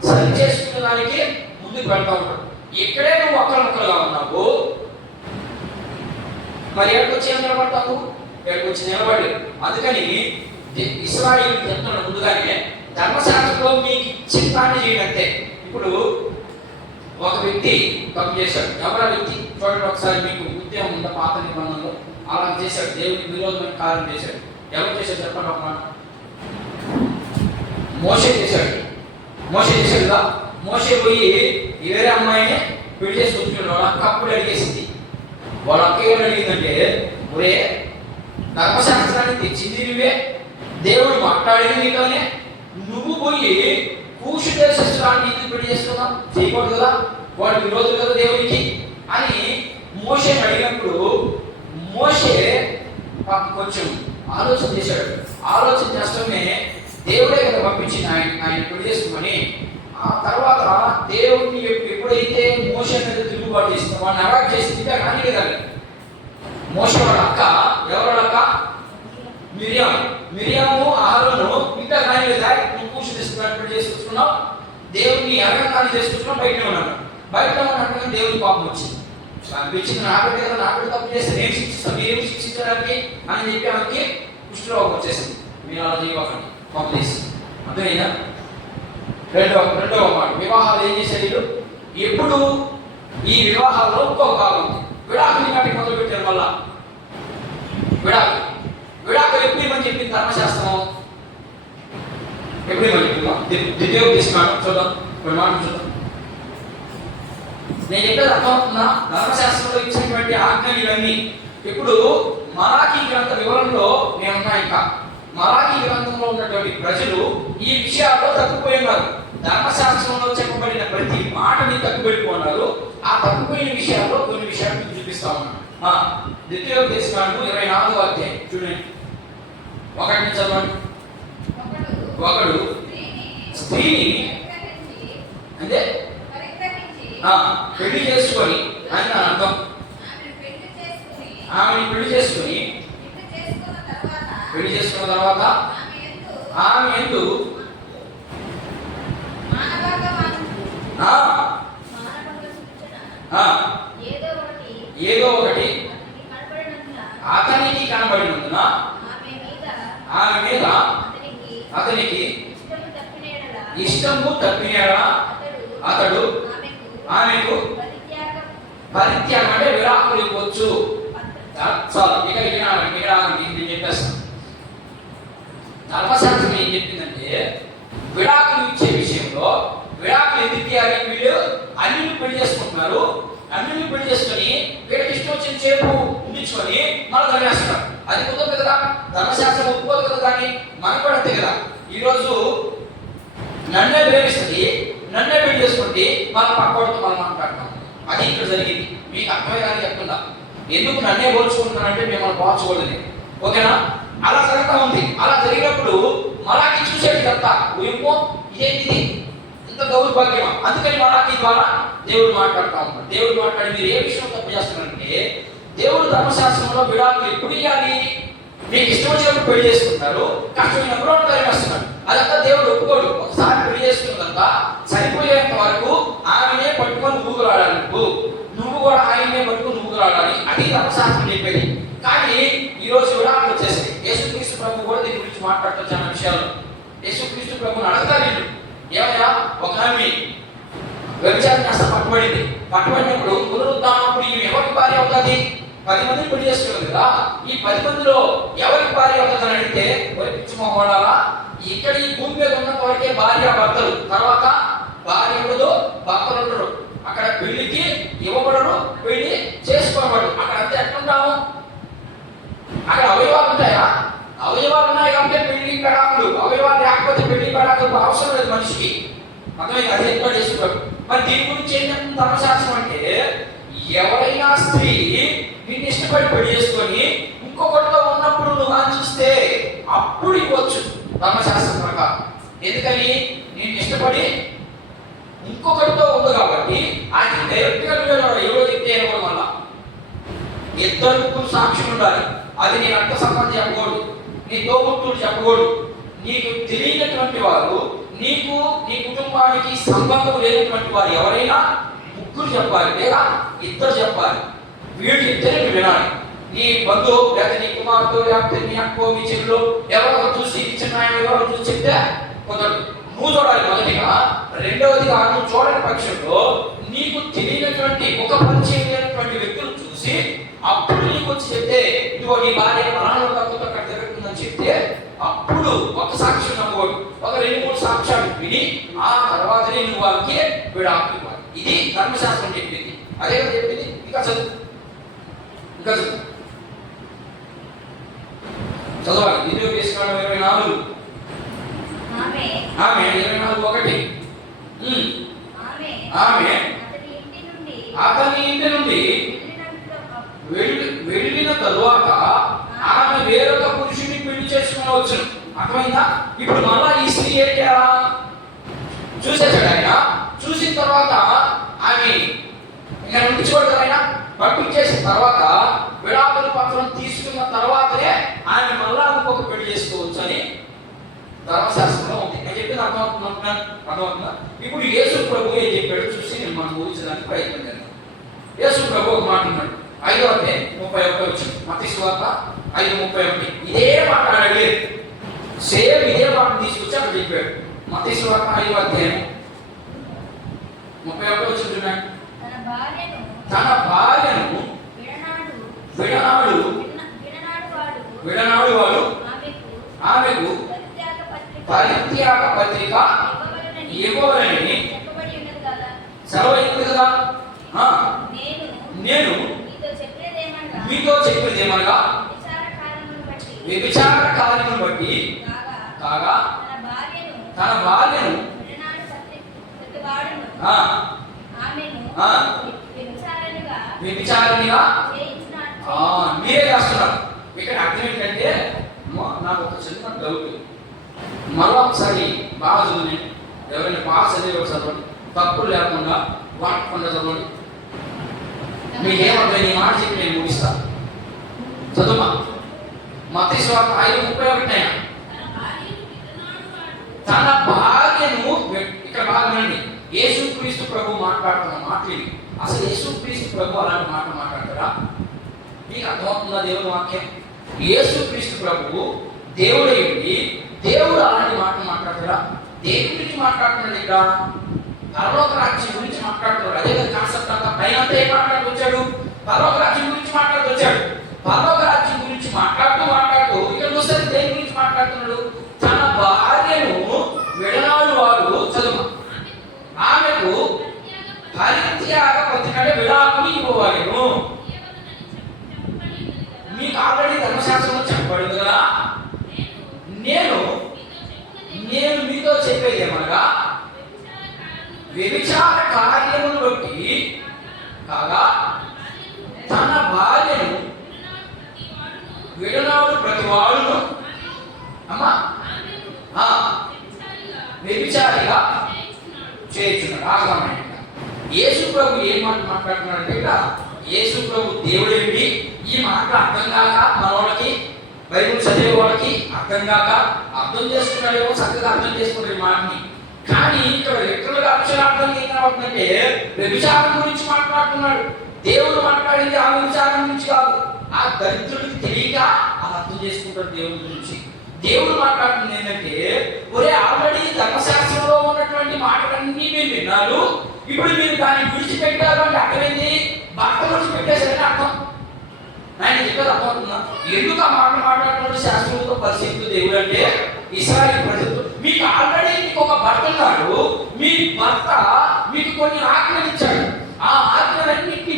సరి చేసుకునే దానికి ముందుకు వెళ్తా ఉంటాడు. ఇక్కడే నువ్వు ఒక్కరొక్కరుగా ఉన్నావు, మరి ఎక్కడికి వచ్చి నిలబడతావు? ఎక్కడికి వచ్చి నిలబడి. అందుకని ఇశ్రాయేలు చెప్తున్న ముందుగానే ధర్మశాస్త్రంలో మీకు ఇచ్చిన పని చేయండి. ఇప్పుడు ఒక వ్యక్తి తప్పు చేశాడు. ఎవరా వ్యక్తి? చూడండి ఒకసారి, మీకు ఉద్యోగం ఉందా? పాత నిబంధనలో అలా చేశాడు, దేవుడికి విరోధమైన కార్యం చేశాడు. ఎవరు చేశాడు చెప్పండి ఒక మాట. మోషే చేశాడు కదా. మోషే పోయి వేరే అమ్మాయిని పెళ్లి చేసి కూర్చుని వాళ్ళ అక్క అప్పుడు అడిగేసింది. వాళ్ళ అక్క ఏమని అడిగిందంటే, ఒరే ధర్మశాస్త్రాన్ని తెచ్చింది నువ్వే, దేవుడు మాట్లాడేది నీతోనే, నువ్వు పోయి కూషు దేశస్తురాన్ని ఎందుకు పెళ్లి చేసుకున్నావు, చేయకూడదు కదా, వాడు విరోధులు కదా దేవుడికి అని మోషేని అడిగినప్పుడు మోషే కొంచెం ఆలోచన చేశాడు. ఆలోచన చేస్తూనే దేవుడే కదా పంపించింది ఆయన పెళ్లి చేసుకోమని. ఆ తర్వాత దేవుడిని ఎప్పుడైతే మోషే మీద తిరుగుబాటు చేసిందో, వాడిని అవాయిడ్ చేసింది కానీ కదా. మోషే వాళ్ళ అక్క, ఎవరి అక్క? మిరియాము అహరోను ఇంకా కానీ లేదా, నువ్వు కూర్చు తీసుకున్నాడు పెళ్లి చేసుకుంటున్నావు, దేవుడిని అలంకారం చేసుకుంటున్నావు, బయటనే ఉన్నాడు. బయట ఉన్నట్టు దేవుడి పాపం వచ్చింది. అనిపించింది నాకంటే కదా, నాకంటే తప్పు చేస్తే నేను శిక్షిస్తాను, మీరు శిక్షించడానికి అని చెప్పి ఆమెకి కుష్ఠరోగం వచ్చేసింది. మీరు అలా చేయకండి పంపేసి. అర్థమైందా? రెండవ మాట, వివాహాలు ఏం చేశారు వీళ్ళు? ఎప్పుడు ఈ వివాహాల్లో ఇంకొక భాగం ఉంది, విడాకులు నాటికి మొదలు పెట్టారు. మళ్ళా విడాకులు ఎప్పుడు ఇవ్వని చెప్పింది ధర్మశాస్త్రం, ఎప్పుడు ఇవ్వని చెప్పిందా? ద్వితీయోపదేశకాండం చూద్దాం, కొన్ని మాటలు చూద్దాం. నేను చెప్పేది అర్థమవుతుందా? ధర్మశాస్త్రంలో ఇచ్చినటువంటి ఆజ్ఞలు ఇవన్నీ ఇప్పుడు మలాకీ గ్రంథ వివరణలో మేమున్నాయి. ఇంకా మలాకీ గ్రంథంలో ఉన్నటువంటి ప్రజలు ఈ విషయాల్లో తప్పిపోయినారు. ధర్మశాస్త్రంలో చెప్పబడిన ప్రతి మాటని తప్పుపెట్టుకున్నారు. ఆ తప్పిపోయిన విషయాల్లో కొన్ని విషయాలు మీకు చూపిస్తా ఉన్నాను. ద్వితీయోపదేశకాండం 24వ అధ్యాయం చూడండి, 1 నుంచి చదవండి. ఒకడు స్త్రీని అంటే పెళ్లి చేసుకొని అని అర్థం. ఆమెని పెళ్లి చేసుకున్న తర్వాత ఆమె ఎందు ఏదో ఒకటి అతనికి కనబడినందున ఆమె మీద అతనికి ఇష్టము తప్పినడా అతడు ఆమెకు పరిత్యాగం అంటే విడాకులు ఇవ్వచ్చు. చాలు, ఇక నేను చెప్పేస్తాను. ధర్మశాస్త్రం ఏం చెప్పిందంటే, విడాకులు ఇచ్చే విషయంలో విడాకులు ఎందుకు ఇవ్వాలి? వీళ్ళు అన్నిని పెళ్లి చేసుకుంటున్నారు, అన్నిని పెళ్లి చేసుకొని వీళ్ళకి ఇష్టం వచ్చిన చేపు ఉండించుకొని మనం ధర్మేస్తున్నారు. అది కుదరదు కదా, ధర్మశాస్త్రం ఒప్పుకోదు కదా. కానీ మనకు కూడా అంతే కదా. ఈరోజు నన్నే ప్రేమిస్తుంది, నన్నే పెళ్లి చేసుకుంటే మన పక్కవాడితో మనం మాట్లాడతాం. అది ఇక్కడ జరిగింది. మీకు అర్థమయ్యేదాన్ని చెప్తుందా? ఎందుకు నన్నే పోల్చుకుంటున్నానంటే మిమ్మల్ని పోల్చుకోలేదు, ఓకేనా? అలా జరుగుతూ ఉంది. అలా జరిగినప్పుడు మలాకి చూసేది కదా, ఏమో ఇదేంటిది, ఇంత దౌర్భాగ్యమా? అందుకని మలాకి ద్వారా దేవుడు మాట్లాడుతూ ఉంటాడు. దేవుడు మాట్లాడి మీరు ఏ విషయం తప్పు చేస్తున్నారంటే, దేవుడు ధర్మశాస్త్రంలో విడాకులు ఎప్పుడు ఇవ్వాలి? మీకు ఇష్టం వచ్చినప్పుడు పెళ్లి చేసుకుంటారు, కష్టమైనప్పుడు ధర్మేస్తున్నారు. అదంతా దేవుడు ఒప్పుకోడు. ఒకసారి పెళ్లి చేసుకున్నదంతా చనిపోయేంత వరకు ఆమెనే పట్టుకొని ఊగులాడాలి. నువ్వు కూడా ఆయనే పట్టుకొని ఊగులాడాలి. అది ధర్మశాస్త్రం చెప్పేది. కానీ ఈ రోజు విడాకులు వచ్చేసాయి. యేసుక్రీస్తు ప్రభు కూడా దీని గురించి మాట్లాడుతూ చాలా విషయాలు. యేసుక్రీస్తు ప్రభుని అడగతారు వీళ్ళు, ఏమయ్యా ఒక ఆమె వ్యభిచారం చేస్తా పట్టుబడినప్పుడు పునరుద్ధానప్పుడు ఈమె ఎవరికి భార్య అవుతుంది? 10 మందిని పెళ్లి చేసుకున్నారు కదా, ఈ 10 మందిలో ఎవరికి భార్య అవుతుందని అడిగితే పిచ్చిమోహడాలా, ఇక్కడ ఈ భూమి మీద ఉన్నంత వరకే భార్య భర్తలు, తర్వాత భార్య ఉండదు, భర్తలు ఉండరు. అక్కడ పెళ్లికి ఇవ్వబడరు, పెళ్లి చేసుకోబడరు. అక్కడ అంతే ఎట్లుంటాము? అక్కడ అవయవాలు ఉంటాయా? అవయవాలు ఉన్నాయి కాబట్టి పెళ్లి పెడాకులు, అవయవాలు లేకపోతే పెళ్లి పెడాకులు అవసరం లేదు మనిషికి. అర్థమైంది? అది ఎక్కువ చేసుకుంటారు. మరి దీని గురించి ఏంటంటే ధర్మశాస్త్రం అంటే, ఎవరైనా స్త్రీ నిన్ను ఇష్టపడి పెళ్లి చేసుకొని ఇంకొకటితో ఉన్నప్పుడు నువ్వు అని చూస్తే అప్పుడు ఇవ్వచ్చు ధర్మశాస్త్రం ప్రకారం. ఎందుకని? నేను ఇష్టపడి ఇంకొకటితో ఉంది కాబట్టి అది డైరెక్ట్గా ఎవరో చెప్తే కూడా వల్ల ఇద్దరు సాక్ష్యం ఉండాలి. అది నేను అర్థ సంబంధం చెప్పకూడదు, నీ తోబుట్టుడు చెప్పకూడదు, నీకు తెలియనటువంటి వారు, నీకు నీ కుటుంబానికి సంబంధం లేనటువంటి వారు ఎవరైనా ముగ్గురు చెప్పాలి, లేదా ఇద్దరు చెప్పాలి. వీళ్ళు చెప్తేనే నువ్వు వినాలి. నీ బంధువు లేదా నీ కుమార్తె లేకపోతే నీ అక్కో మీ చెల్లు ఎవరో చూసి చిన్న ఎవరో చూసి చెప్తే కుదరదు. నువ్వు చూడాలి మొదటిగా. రెండవదిగా నువ్వు చూడని పక్షంలో నీకు తెలియనటువంటి ఒక పరిచయం లేనటువంటి వ్యక్తులు చూసి అప్పుడు నీకు వచ్చి చెప్తే, ఇదిగో నీ భార్య ప్రాణులతో అక్కడ జరుగుతుందని చెప్తే అప్పుడు ఒక సాక్ష్యం నమ్మకూడదు. ఒక 2-3 సాక్ష్యాలు విని ఆ తర్వాతనే నువ్వు వాళ్ళకి విడాకులు ఇవ్వాలి. ఇది ధర్మశాస్త్రం చెప్పింది. అదే కదా చెప్పింది. ఇంకా చదువు, ఇంకా చదువు, చదవాలి. 24 ఆమె 24:1 ఆమె అతని ఇంటి నుండి వెళ్ళిన తరువాత ఆమె వేరొక పురుషుడిని పెళ్లి చేసుకోవచ్చు. అర్థమైందా? ఇప్పుడు మళ్ళా ఈ స్త్రీ ఏం చేయాలా? చూసేసాడు ఆయన. చూసిన తర్వాత ఆమె ఇంకా ఉంచుకోవడం ఆయన పంపించేసిన తర్వాత విడాకుల పత్రం తీసుకున్న తర్వాతనే ఆమె మళ్ళా ఇంకొక పెళ్లి చేసుకోవచ్చు అని ధర్మశాస్త్రంలో ఉంది. నేను చెప్పిన అర్థమవుతుందా? ఇప్పుడు యేసు ప్రభు ఏం చెప్పాడు చూసి నేను మనం ఊహించడానికి ప్రయత్నం చేద్దాం. యేసు ప్రభు ఒక మాట ఉన్నాడు. 5వ అధ్యాయం 31 వచ్చింది. మత్తయి సువార్త 5:31. ఇదే మాట అడగలేదు, సేమ్ ఇదే మాట తీసుకొచ్చి అక్కడ చెప్పాడు. మత్తయి సువార్త 5వ అధ్యాయం 31 వచ్చింది చూడండి. తన భార్యను విడనాడు వాడు ఆమెకు పరిత్యాగ పత్రిక ఇవ్వవలని సెలవు కదా. నేను మీతో చెప్పేది ఏమనగా వ్యభిచార కార్యమును బట్టి కాగా తన భార్యను వ్యభిచారిణిగా మీరే రాస్తున్నారు. ఇక్కడ అర్థం ఏంటంటే నాకు ఒక చిన్న డౌట్, మరో ఒకసారి బాగా చదువుని, ఎవరైనా పాస్ చదివే చదవండి, తప్పులు లేకుండా వాడకుండా చదవండి. మీకేమర్థం? ఈ మాట చెప్పి నేను ముగిస్తాను. చదువుమా. మత్తయి సువార్త 5:31. తన భార్యను, ఇక్కడ బాగా వినండి, యేసుక్రీస్తు ప్రభు మాట్లాడుతున్న మాటలు. అసలు యేసుక్రీస్తు ప్రభు అలాంటి మాట మాట్లాడతారా? మీకు అర్థమవుతుందా దేవుని వాక్యం? యేసుక్రీస్తు ప్రభు దేవుడు ఏంటి? దేవుడు అలాంటి మాట మాట్లాడతారా? దేని గురించి మాట్లాడుతున్నాడు? ఇక్కడ పరలోక రాజ్యం గురించి మాట్లాడుతున్నాడు. అదే కదా కాన్సెప్ట్ అంతా. పైన ఏం మాట్లాడుతూ వచ్చాడు? పరలోక రాజ్యం గురించి మాట్లాడుతూ వచ్చాడు. పరలోక రాజ్యం గురించి మాట్లాడుతూ ఇక్కడ వస్తే దేని గురించి మాట్లాడుతున్నాడు? తన భార్యను విడనాడు వాడు, చదువు, ఆమెకు పరిత్యాగ పత్రిక అంటే విడాకులు ఇవ్వవాలను. మీకు ఆల్రెడీ ధర్మశాస్త్రంలో చెప్పబడింది కదా. నేను మీతో చెప్పేది ఏమనగా వ్యభిచార కార్యమును బట్టి కాగా తన భార్యను విడనాడు ప్రతి వాడును అమ్మా వ్యభిచారిగా చేస్తున్నాడు. ఆగమనండి. యేసు ప్రభు ఏం మాట మాట్లాడుతున్నాడంటే, ఇక్కడ యేసు ప్రభు దేవుడేంటి? ఈ మాట అర్థం కాక మనోళ్ళకి, బైబిల్ చదివే వాళ్ళకి అర్థం కాక అర్థం చేసుకున్నాడేమో, చక్కగా అర్థం చేసుకున్నాడు మాటని. కానీ ఇక్కడ లిటరల్గా అక్షరార్థం ఏం కావస్తుందంటే వ్యభిచారం గురించి మాట్లాడుతున్నాడు. దేవుడు మాట్లాడింది ఆ వ్యభిచారం గురించి కాదు. ఆ దరిద్రుడికి తెలియక అది అర్థం చేసుకుంటాడు దేవుడి గురించి. దేవుడు మాట్లాడుతుంది ఏంటంటే, ఒరే ఆల్రెడీ ధర్మశాస్త్రంలో ఉన్నటువంటి మాటలన్నీ మీరు విన్నారు, ఇప్పుడు మీరు దాన్ని విడిచిపెట్టారు అంటే అర్థమైంది భర్త విడిచిపెట్టేసరికి అర్థం. ఆయన చెప్పేది అర్థమవుతుందా? ఎందుకు ఆ మాట మాట్లాడుతున్నాడు శాస్త్రంతో పరిశీలిస్తూ దేవుడు అంటే, ఇశ్రాయేలు ప్రజలు మీకు ఆల్రెడీ మీకు ఒక భర్త ఉన్నాడు, మీ భర్త మీకు కొన్ని ఆజ్ఞలు ఇచ్చాడు. ఆ ఆజ్ఞలన్నింటినీ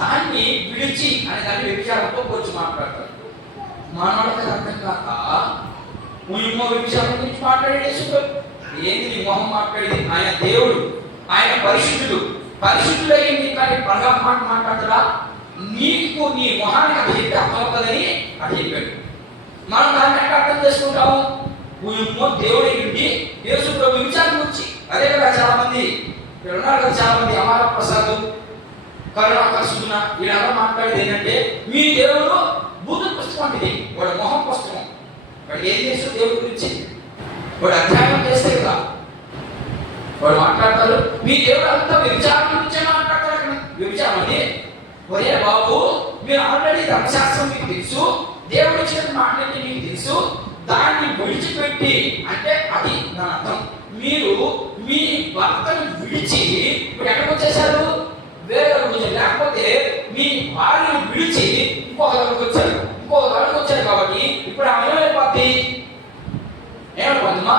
దాన్ని విడిచి అనే దాన్ని వ్యభిచారంతో వచ్చి మాట్లాడతాడు. మానవుడికి అర్థం కాక వ్యభిచారం గురించి మాట్లాడేది. ఏంది నీ మొహం మాట్లాడేది? ఆయన దేవుడు, ఆయన పరిశుద్ధుడు, పరిశుద్ధుడైంది కానీ బాగా మాట మాట్లాడతాడా? నీకు నీ మొహానికి అది చెప్పి అర్థమవుతుందని అది చెప్పాడు. మనం దాన్ని ఎక్కడ అర్థం చేసుకుంటాము? దేవుడు ఏంటి? యేసు ప్రభు విచారణ వచ్చి అదే కదా చాలా మంది ఇక్కడ ఉన్నారు కదా, చాలా మంది అమర ప్రసాద్, కరుణాకర్ సుగుణ వీళ్ళందరూ మాట్లాడేది ఏంటంటే, మీ దేవుడు బూతుల పుస్తకం అంటే వాడు మొహం పుస్తకం. వాడు ఏం చేస్తాడు దేవుడి గురించి? వాడు అధ్యయనం చేస్తే కదా వాడు మాట్లాడతారు. మీ దేవుడు అంతా వ్యభిచారం గురించే మాట్లాడతారు. వ్యభిచారం అని ఒరే బాబు, మీరు ఆల్రెడీ ధర్మశాస్త్రం మీకు తెలుసు, దేవుడు ఇచ్చిన మాటలన్నీ మీకు తెలుసు, దాన్ని విడిచిపెట్టి అంటే అది నా అర్థం. మీరు మీ భర్తను విడిచి ఇప్పుడు ఎక్కడికి వచ్చేసారు? వేరే వచ్చారు. లేకపోతే మీ భార్యను విడిచి ఇంకొక దగ్గరకు వచ్చారు, ఇంకొక దగ్గరకు వచ్చారు. కాబట్టి ఇప్పుడు ఆమె ఏమైపోద్ది? ఏమైపోద్దమ్మా?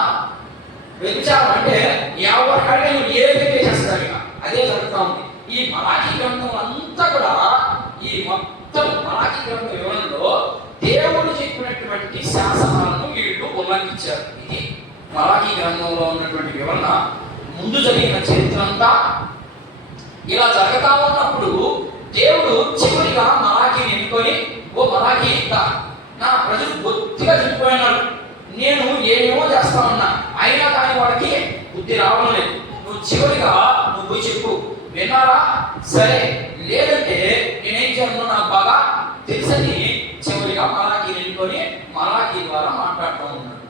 వ్యభిచారం అంటే ఎవరికైనా ఏదైతే చేస్తారు. ఇక అదే జరుగుతూ ఉంది. ఈ మలాఖీ గ్రంథం అంతా కూడా ఈ మొత్తం మలాఖీ గ్రంథం వివరణలో దేవుడు చెప్పినటువంటి శాసనాలను వీళ్ళు ఉల్లంఘించారు. ఇది మలాఖీ గ్రంథంలో ఉన్నటువంటి వివరణ. ముందు జరిగిన చరిత్ర అంతా ఇలా జరుగుతా ఉన్నప్పుడు దేవుడు చివరిగా మలాఖీని ఎన్నుకొని, ఓ మలాఖీ, నా ప్రజలు బొత్తిగా చనిపోయినాడు, నేను ఏమేమో చేస్తా ఉన్నా, అయినా కానీ వాళ్ళకి బుద్ధి రావడం లేదు, నువ్వు చివరిగా నువ్వు పోయి చెప్పు, విన్నారా? సరే, లేదంటే నేనేం చేయాలో నాకు బాగా తెలుసని చివరిగా మలాఖీని ఎన్నుకొని మలాఖీ ద్వారా మాట్లాడుతూ ఉన్నాడు.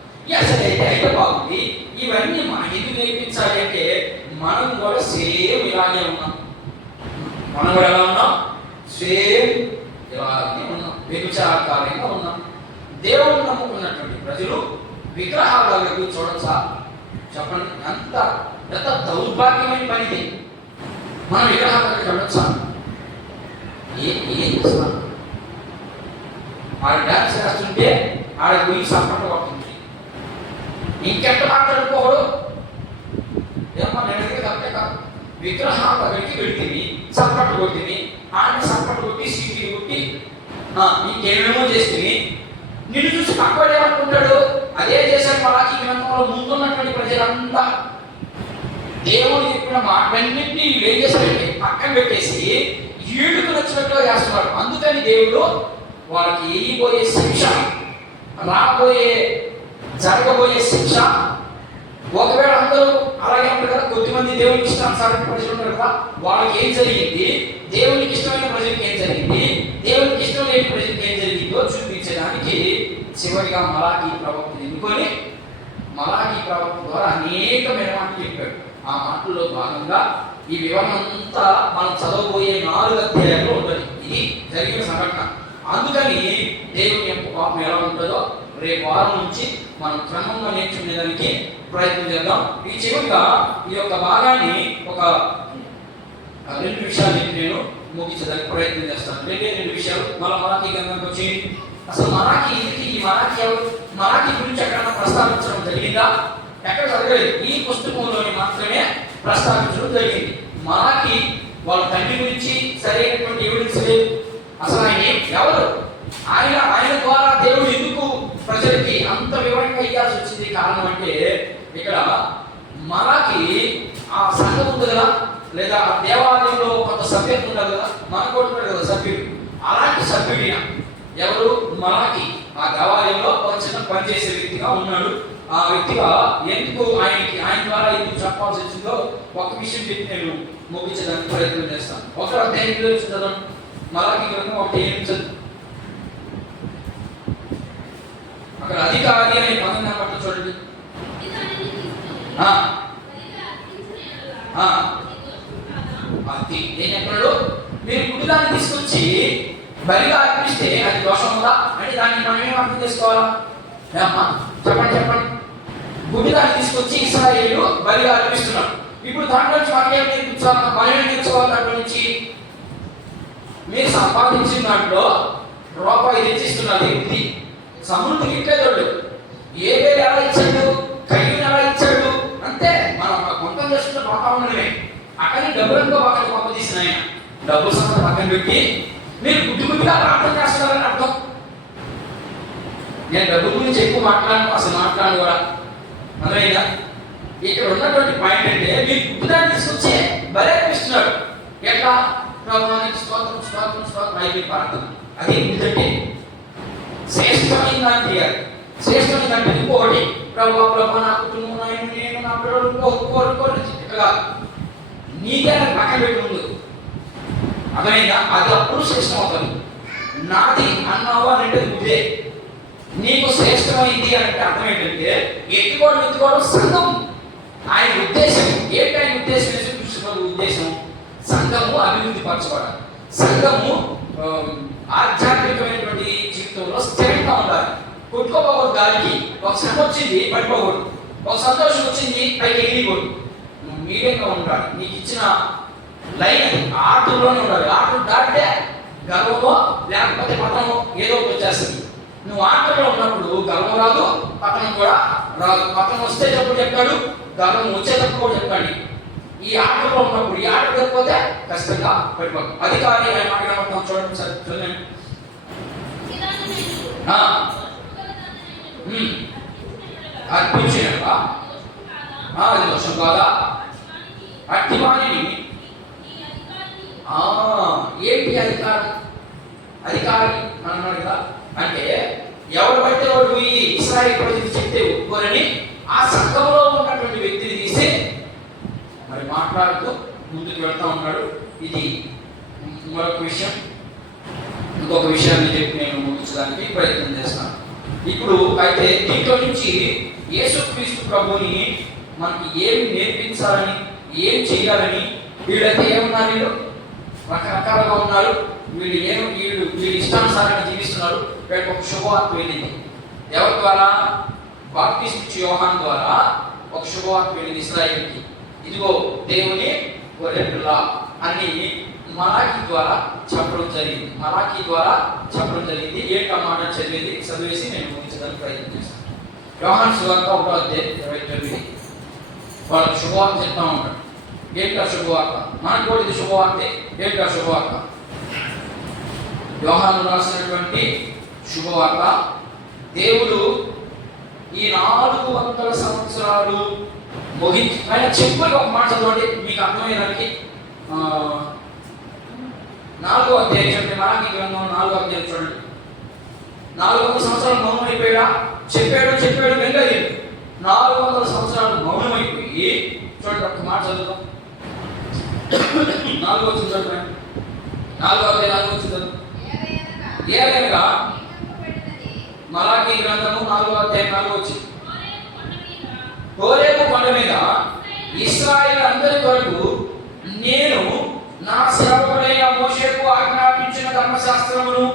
అసలు అయితే బాగుంది. ఇవన్నీ మనకి ఎందుకు నేర్పించాలి అంటే మనం కూడా సేమ్ ఇలాగే ఉన్నాం. మనం కూడా ఎలా ఉన్నాం? సేమ్ ఇలాగే ఉన్నాం, వ్యభిచారకార్యంగా ఉన్నాం. దేవుడు నమ్ముకున్నటువంటి ప్రజలు విగ్రహాల దగ్గరికి చూడచ్చా? చెప్పండి, ఎంత దౌర్భాగ్యమైన పనిది. మనం విగ్రహాల దగ్గరికి చూడొచ్చా? ఏం చేస్తాం? ఆడ డాన్స్ చేస్తుంటే ఆడ గురించి సపోర్ట్ అవుతుంది. ఇంకెంత మాట్లాడుకోడు ఏమన్నా నేను కరెక్టే కాదు. విగ్రహాల దగ్గరికి వెళ్తుంది, సప్పట్లు కొట్టింది, ఆయన సప్పట్లు కొట్టి సీట్లు కొట్టి ఇంకేమేమో చేస్తుంది. నిన్ను చూసి పక్కవాడు ఏమనుకుంటాడు? అదే చేశాడు మలాఖీ గ్రంథంలో ముందున్నటువంటి ప్రజలంతా. దేవుడు చెప్పిన మాటన్నింటినీ ఏం చేశాడంటే పక్కన పెట్టేసి ఈడుకు నచ్చినట్టుగా చేస్తున్నాడు. అందుకని దేవుడు వాళ్ళకి వేయబోయే శిక్ష, రాబోయే జరగబోయే శిక్ష, ఒకవేళ అందరూ అలాగే ఉంటారు కదా, కొద్దిమంది దేవునికి ఇష్టానుసారమైన ప్రజలు ఉన్నారు కదా, వాళ్ళకి ఏం జరిగింది, దేవునికి ఇష్టమైన ప్రజలకు ఏం జరిగింది, దేవునికి ఇష్టం లేని ప్రజలకు ఏం జరిగిందో చూపించడానికి చివరిగా మలాఖీ ప్రవక్తను ఎన్నుకొని మలాఖీ ప్రవక్త ద్వారా అనేకమైన మాటలు చెప్పాడు. ఆ మాటల్లో భాగంగా ఈ వివరణ అంతా మనం చదవబోయే 4 అధ్యాయాల్లో ఉంటుంది. ఇది జరిగిన సంఘటన. అందుకని దేవుని యొక్క పాపం ఎలా ఉంటుందో రేపు వారం నుంచి మనం క్రమంగా నేర్చుకునేదానికి ప్రయత్నం చేద్దాం. ఈ చివరిగా ఈ యొక్క భాగాన్ని ఒక 2 విషయాలు నేను ముగించడానికి ప్రయత్నం చేస్తాను. 2 విషయాలు. మలాఖీ గ్రంథంకి వచ్చి అసలు ఈ మలాఖీ గురించి ఎక్కడైనా ప్రస్తావించడం జరిగిందా? ఎక్కడ జరగలేదు. ఈ పుస్తకంలోని మాత్రమే ప్రస్తావించడం జరిగింది. మలాఖీ వాళ్ళ తండ్రి గురించి సరైనటువంటి ఎవిడెన్స్ లేదు. అసలు ఆయన ఎవరు, ఆయన ద్వారా దేవుడు ఎందుకు ప్రజలకి అంత వివరంగా ఇవ్వాల్సి వచ్చింది? కారణం అంటే ఇక్కడ మలాఖీ ఆ సంఘం ఉంది కదా, లేదా ఆ దేవాలయంలో కొంత సభ్యత్వం ఉండదు కదా, మనకు ఉంటాడు కదా సభ్యుడు, అలాంటి సభ్యుడి ఎవరు? మలాఖీ. ఆ దేవాలయంలో ఒక చిన్న పనిచేసే వ్యక్తిగా ఉన్నాడు. ఆ వ్యక్తిగా ఎందుకు ఆయన ద్వారా ఎందుకు చెప్పాల్సి వచ్చిందో ఒక విషయం చెప్పి నేను ముగించడానికి ప్రయత్నం చేస్తాను. ఒక అధ్యాయంలో చదవం. మలాఖీ గ్రంథం 1:8. అక్కడ అధికారి అనే పదం కనబడుతుంది చూడండి. అది ఏం చెప్పాడు? మీరు గుడిదాన్ని తీసుకొచ్చి బలిగా అర్పిస్తే అది దోషం ఉందా అంటే దాన్ని మనం ఏం అర్థం చేసుకోవాలా? చెప్పండి. గుడిదాన్ని తీసుకొచ్చి ఇశ్రాయేలు బలిగా అర్పిస్తున్నాడు. ఇప్పుడు దాంట్లో నుంచి మనకేం నేర్పించాలి? మనం నేర్చుకోవాలి. దాంట్లో నుంచి మీరు సంపాదించిన దాంట్లో రూపాయి తెచ్చిస్తున్నది బుద్ధి. సమృద్ధికి ఇచ్చేవాడు ఏ పేరు ఎలా ఇచ్చాడు, కయ్యూని ఎలా ఇచ్చాడు అంతే. మనం మొత్తం చేసుకున్న వాతావరణమే. అక్కడి డబ్బులంతా పక్కన పంప తీసిన ఆయన డబ్బుల సంగతి పక్కన పెట్టి మీరు గుడ్డిగా ప్రార్థన చేస్తున్నారని అర్థం. నేను డబ్బు గురించి ఎక్కువ మాట్లాడను కూడా. అర్థమైందా? ఇక్కడ ఉన్నటువంటి పాయింట్ అంటే మీరు గుడ్డిదాన్ని తీసుకొచ్చి బలర్పిస్తున్నాడు. ఎట్లా? ప్రభువానికి స్తోత్రం అయిపోయి ప్రార్థన. అది ఎందుకంటే శ్రేష్టమైన దాన్ని చేయాలి. శ్రేష్టమైన దాంట్లో ఇంకొకటి ప్రభు నా కుటుంబం, నేను నా పిల్లలు ఇంకొకటి నీకే పక్కన పెట్టి ముందు. అర్థమైందా? అది అప్పుడు శ్రేష్టం అవుతుంది. నాది అన్నావా అంటే ఇదే నీకు శ్రేష్టమైంది అంటే అర్థం ఏంటంటే ఎత్తుకోవడం సంఘం. ఆయన ఉద్దేశం ఏంటి? ఆయన ఉద్దేశం ఉద్దేశం సంఘము అభివృద్ధి పరచబడాలి. సంఘము ఆధ్యాత్మికమైనటువంటి జీవితంలో స్థిరంగా ఉండాలి. కొట్టుకోకూడదు. గాలికి ఒక శ్రమ వచ్చింది పడిపోకూడదు, ఒక సంతోషం వచ్చింది పైకి ఎగిరికూడదు. నువ్వు మీడియంగా ఉండాలి. నీకు ఇచ్చిన లైన్ ఆటలోనే ఉండాలి. ఆటలు దాటితే గర్వమో లేకపోతే పతనమో ఏదో ఒకటి వచ్చేస్తుంది. నువ్వు ఆటలో ఉన్నప్పుడు గర్వం రాదు, పతనం కూడా రాదు. పతనం వస్తే చెప్పాడు, గర్వం వచ్చేటప్పుడు కూడా చెప్పాడు. ఈ ఆటలో ఉన్నప్పుడు ఈ ఆట లేకపోతే ఖచ్చితంగా పడిపోతాం. అధికారి అనే మాట కనబడతాం, చూడండి సార్, చూడండి. అర్పించినట్లా అది దోషం కాదా? అట్టి వాణిని ఏంటి అధికారి? అధికారి అన్నాడు కదా, అంటే ఎవరు పడితే వాడు ఈ ఇశ్రాయేలు ప్రజలు చెప్తే ఒప్పుకోరని ఆ సంఘంలో ఉన్నటువంటి వ్యక్తిని తీసి మరి మాట్లాడుతూ ముందుకు వెళ్తా ఉన్నాడు. ఇది మరొక విషయం. ఇంకొక విషయాన్ని చెప్పి నేను ముగించడానికి ప్రయత్నం చేస్తాను. ఇప్పుడు అయితే దీంట్లో నుంచి యేసుక్రీస్తు ప్రభుని మనకి ఏమి నేర్పించాలని, ఏం చేయాలని, వీళ్ళైతే ఏమన్నారు, వీళ్ళు రకరకాలుగా ఉన్నారు, వీళ్ళు ఇష్టానుసారంగా జీవిస్తున్నారు. వీళ్ళకి ఒక శుభవార్త వెళ్ళింది. ఎవరి ద్వారా? బాప్టిస్ట్ యోహాను ద్వారా ఒక శుభవార్త వెళ్ళింది ఇశ్రాయేలుకి. ఇదిగో దేవుని గొర్రెపిల్ల అని మలాకి ద్వారా చెప్పడం జరిగింది. మలాకి ద్వారా చెప్పడం జరిగింది. మాట చదివేసి నేను ముగించడానికి ప్రయత్నం చేస్తాను. యోహాను సువార్త 1:29 వాళ్ళకి శుభవార్త చెప్తా ఉంటాడు. ఏంటా శుభవార్త? మనకు కూడా ఇది శుభవార్తే. ఏంటా శుభవార్త? యోహాను రాసినటువంటి శుభవార్త, దేవుడు ఈ 400 సంవత్సరాలు ముగించి ఆయన చెప్పి ఒక మాట చదవండి మీకు అర్థమయ్యేదానికి. 4వ అధ్యాయం చూడండి, మలాకి గ్రంథం 4వ అధ్యాయం చూడండి. 400 సంవత్సరాలు మౌనమైపోయాడా? చెప్పాడు వెళ్ళలేదు. 400 సంవత్సరాలు మౌనమైపోయి చూడండి, ఒక మాట చదువుతాం. 4వ వచ్చింది చూడండి, 4వ అధ్యాయం 4వ వచ్చింది. ఏలనగా మలాకి గ్రంథము 4వ అధ్యాయం 4వ వచ్చింది. హోరేబు కొండ మీద ఇశ్రాయేలు అందరి కొరకు నేను నా సేవకుడైన మోషేకు ఆజ్ఞాపించిన ధర్మశాస్త్రమును,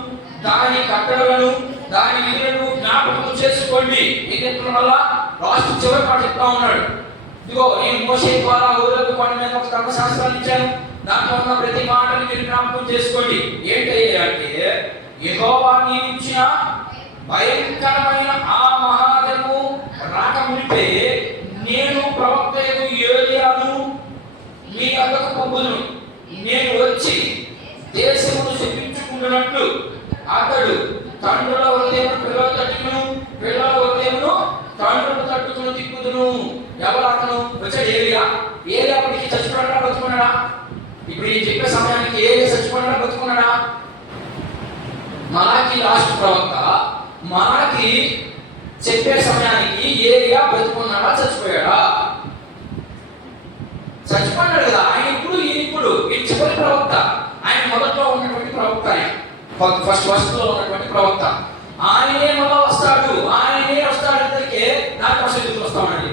దాని కట్టడలను, దాని విధులను జ్ఞాపకం చేసుకోండి. ఎదుటి వల్ల రాష్ట్ర చివరి మాట చెప్తా ఉన్నాడు. ఇదిగో నేను మోషే ద్వారా హోరేబు కొండ మీద ఒక ధర్మశాస్త్రాన్ని ఇచ్చాను, దాంట్లో ఉన్న ప్రతి మాటని మీరు జ్ఞాపకం చేసుకోండి. ఏంటంటే యెహోవా నియమించిన భయంకరమైన ఆ మహాదినము రాకమునిపే నేను ప్రవక్తయగు ఏలీయాను మీ వద్దకు పంపుదును. నేను వచ్చి దేశమును శపించుకున్నట్లు అతడు తండ్రుల హృదయమును పిల్లల తట్టుకును, పిల్లల హృదయమును తండ్రుల తట్టుకును తిప్పుదును. ఎవరు అతను? వచ్చాడు ఏలియా. ఏలియా అప్పటికి చచ్చిపోయాడా బతుకున్నాడా? ఇప్పుడు ఈ చెప్పే సమయానికి ఏలియా చచ్చిపోయాడా బతుకున్నాడా? మలాకి లాస్ట్ ప్రవక్త. మలాకి చెప్పే సమయానికి ఏలియా బ్రతుకున్నాడా చచ్చిపోయాడా? చచ్చిపోయాడు కదా. ఆయన ఇప్పుడు ఈయన చివరి ప్రవక్త. ఆయన మొదట్లో ఉన్నటువంటి ప్రవక్త, ఆయన ఫస్ట్ లో ఉన్నటువంటి ప్రవక్త. ఆయనే మళ్ళా వస్తాడు. ఇద్దరికే నాకు వస్తూ వస్తామండి.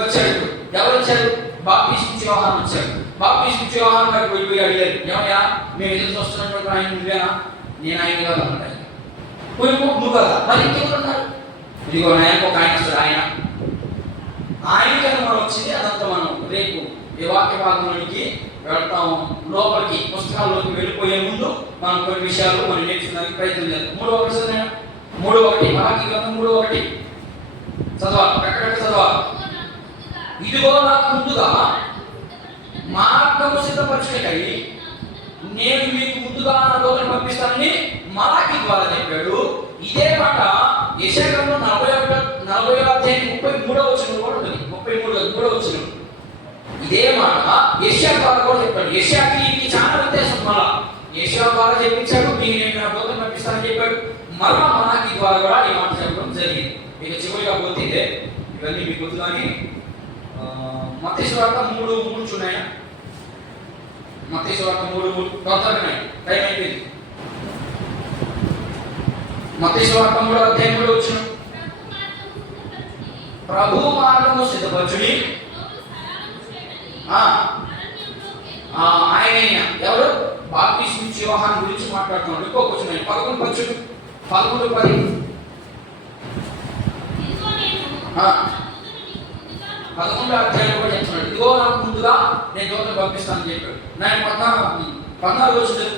వచ్చాడు. ఎవరు వచ్చారు? బాప్టిస్ట్ యోహాను వచ్చాడు. బాప్టిస్ట్ యోహాను గారికి పోయి అడిగారు, ఏమయ్యా మేము ఎదురు చూస్తున్నటువంటి ఆయన నువ్వేనా? నేను ఆయన కదా అన్నాడు. నువ్వు కదా, మరి ఇంకెవరున్నారు? ఇదిగో నాయకు ఒక ఆయన వస్తాడు. ఆయనకన్నా మనం వచ్చింది. అదంతా మనం రేపు ఈ వాక్య భాగంలోనికి వెళ్తాం. లోపలికి పుస్తకాల్లోకి వెళ్ళిపోయే ముందు మనం కొన్ని విషయాలు మనం నేర్చుకోవడానికి ప్రయత్నం చేద్దాం. 3:1 మలాకి గ్రంథం 3:1 చదవాలి. ఎక్కడెక్కడ చదవాలి? ఇదిగో నాకు ముందుగా మార్గము సిద్ధపరచుటకై నేను మీకు ముందుగా నా దూతను పంపిస్తానని మలాకి ద్వారా చెప్పాడు. ఇదే మాట యెషయా గ్రంథం 40వ అధ్యాయం 33వ వచనం కూడా ఉంది. 33వ వచనం ఇదే మాట యెషయా ద్వారా కూడా చెప్పాడు. యెషయాకి చాలా ఉద్దేశం. మళ్ళా యెషయా ద్వారా చెప్పించాడు, మీకు నేను నా దూతను పంపిస్తానని చెప్పాడు. మళ్ళా మలాకి ద్వారా కూడా ఈ మాట చెప్పడం జరిగింది. ఇక చివరిగా పోతే ఇవన్నీ మీకు గుర్తు. కానీ మత్తయి సువార్త 3:3 చూడాయన. మత్తయి సువార్త 3:3 త్వరగా టైం అయిపోయింది. మత్తయి సువార్త 3వ అధ్యాయం 3వ వచనం, ప్రభు మార్గము సిద్ధపరచుడి. ఆయన ఎవరు? బాప్టిస్ట్ యోహాను గురించి మాట్లాడుతున్నాడు. ఇంకొక వచనం 11:10 11వ అధ్యాయం కూడా చెప్తున్నాడు. ఇదిగో నాకు ముందుగా నేను దూతను పంపిస్తానని చెప్పాడు. నేను 14 వచనం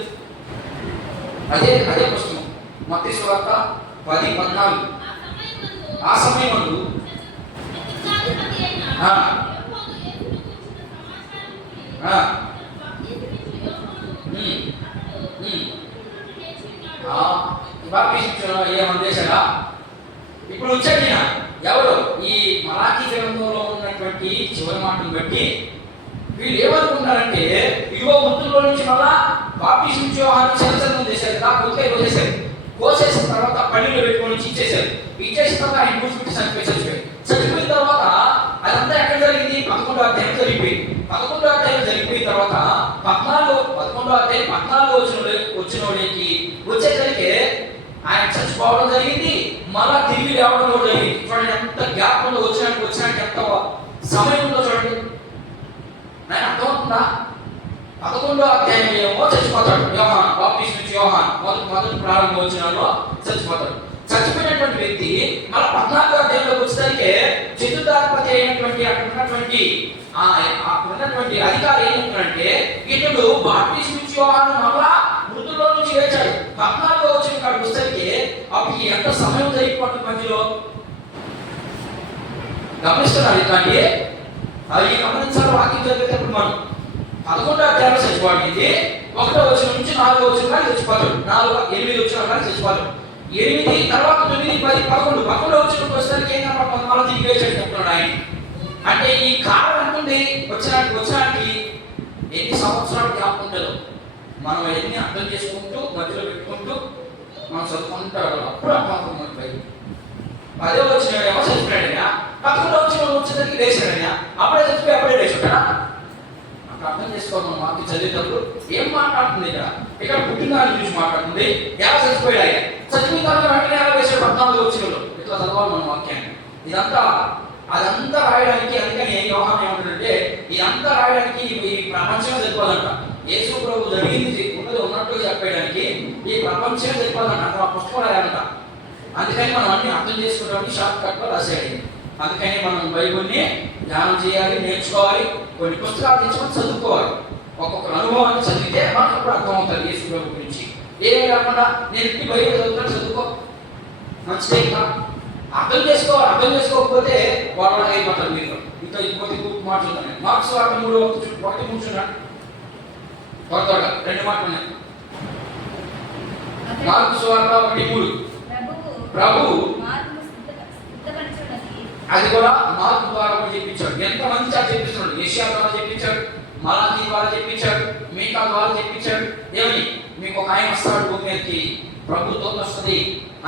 అదే పుస్తకం మత్తయి సువార్త 10:14. ఆ సమయంలో ఆ, బాప్టిజం ఏమని చేశాడా? ఇప్పుడు వచ్చాడు ఈయన. ఎవరు? ఈ మలాకీ గ్రంథంలో ఉన్నటువంటి చివరి మాటను బట్టి వీళ్ళు ఏమనుకుంటారంటే, ఇదిగో మృతుల్లో నుంచి మళ్ళా బాప్టిజం యోహాను సంచలనం చేశారు కదా, కొద్దిగా కోసేశారు. కోసేసిన తర్వాత పళ్ళిలో పెట్టుకొని ఇచ్చేసారు. ఇచ్చేసిన తర్వాత ఆయన కూర్చుంటే చచ్చిపోయి చచ్చిపోయిన తర్వాత అదంతా ఎక్కడ జరిగింది? 11వ అధ్యాయం జరిగిపోయింది. 11వ అధ్యాయం జరిగిపోయిన తర్వాత 11వ అధ్యాయం 14 వచ్చిన వాడికి వచ్చేసరికి ఆయన చచ్చిపోవడం జరిగింది, మళ్ళా తిరిగి రావడం కూడా జరిగింది. చూడండి ఎంత గ్యాప్ ఉందో, వచ్చినానికి ఎంత సమయం ఉందో చూడండి. ఆయన అర్థమవుతుందా? 11వ అధ్యాయం ఏమో చచ్చిపోతాడు యోహాన్, బాప్టిజం నుంచి యోహాన్ మొదటి ప్రారంభ వచనాల్లో చచ్చిపోతాడు. చచ్చిపోయినటువంటి వ్యక్తి మళ్ళీ 14వ అధ్యాయంలోకి వచ్చేసరికి చతుర్థాధిపతి అయినటువంటి అక్కడ ఉన్నటువంటి అధికారి ఏమంటాడంటే, ఇతడు బాప్టిజం నుంచి యోహాను మళ్ళా మృతుల్లో నుంచి లేచాడు. 14వ వచనం కాడికి వచ్చేసరికి అప్పుడు ఎంత సమయం జరిగిపోతుంది మధ్యలో? గమనిస్తున్నారు ఇట్లాంటి అది గమనించాలి. వాక్యం జరిగేటప్పుడు మనం 11వ అధ్యాయంలో చచ్చిపోయింది, 1వ వచనం నుంచి 4వ వచనం కానీ చచ్చిపోతాడు, 8 వచనం కానీ చచ్చిపోతాడు. 8 తర్వాత 9, 10, 11 11వ వచనంకి వచ్చేసరికి ఏం కనపడుతుంది? మళ్ళీ తిరిగి లేచాడు చెప్తున్నాడు ఆయన. అంటే ఈ కాలం ఉంటుంది వచ్చడానికి ఎన్ని సంవత్సరాలు జ్ఞాపకం ఉండదు. మనం ఎన్ని అర్థం చేసుకుంటూ మధ్యలో పెట్టుకుంటూ మనం చదువుకుంటాడు. అప్పుడు అర్థం పై 10వ వచనం ఏమో చచ్చిపోయాడైనా, 11వ వచనం వచ్చేసరికి లేచాడైనా, అప్పుడే చచ్చిపోయి అప్పుడే లేచాడా? అర్థం చేసుకోవాలి. మనం వాక్యం చదివేటప్పుడు ఏం మాట్లాడుతుంది? ఇక్కడ పుట్టినదాని గురించి మాట్లాడుతుంది. ఎలా చచ్చిపోయాడు ఆయన? చచ్చిపోయిన తర్వాత వెంటనే ఎలా వేసాడు? 14వ వచనంలో ఇట్లా చదవాలి మన వాక్యాన్ని. అదంతా రాయడానికి, అందుకని యోహాను ఏమంటాడంటే, ఇదంతా రాయడానికి ఈ ప్రపంచమే సరిపోదంట. యేసు ప్రభు జరిగింది ఉన్నట్టు చెప్పడానికి ఈ ప్రపంచమే సరిపోదంట. ఆ పుస్తకం రాయాలంట. అందుకని మనం అన్ని అర్థం చేసుకోవడానికి షార్ట్ కట్లో రాసేయాలి. అందుకని మనం బైబిల్ని ధ్యానం చేయాలి, నేర్చుకోవాలి, కొన్ని పుస్తకాలు తెచ్చుకొని చదువుకోవాలి. ఒక్కొక్క అనుభవాన్ని చదివితే మనకు అప్పుడు అర్థమవుతుంది యేసు ప్రభు గురించి. ఏమీ కాకుండా నేను ఇంటి బైబిల్ చదువుతాను, చదువుకో, మంచిదే. ఇంకా అర్థం చేసుకోవాలి. అర్థం చేసుకోకపోతే వాళ్ళ అయిపోతారు. మీరు ఇంకా ఇంకొక మాట చూద్దాం. మార్క్స్ వార్త 3:1 కూర్చున్నాడు. త్వరగా 2 మాటలు ఉన్నాయి. మార్క్స్ వార్త 1:3 ప్రభు అది కూడా మార్కు ద్వారా చెప్పించాడు. ఎంతమంది చేత చెప్పించాడు? యెషయా ద్వారా చెప్పించాడు, మలాకీ ద్వారా చెప్పించాడు, మీకా ద్వారా చెప్పించాడు. ఏమని? మీకు ఒక ఆయన వస్తాడు భూమి మీదకి, ప్రభుత్వం వస్తుంది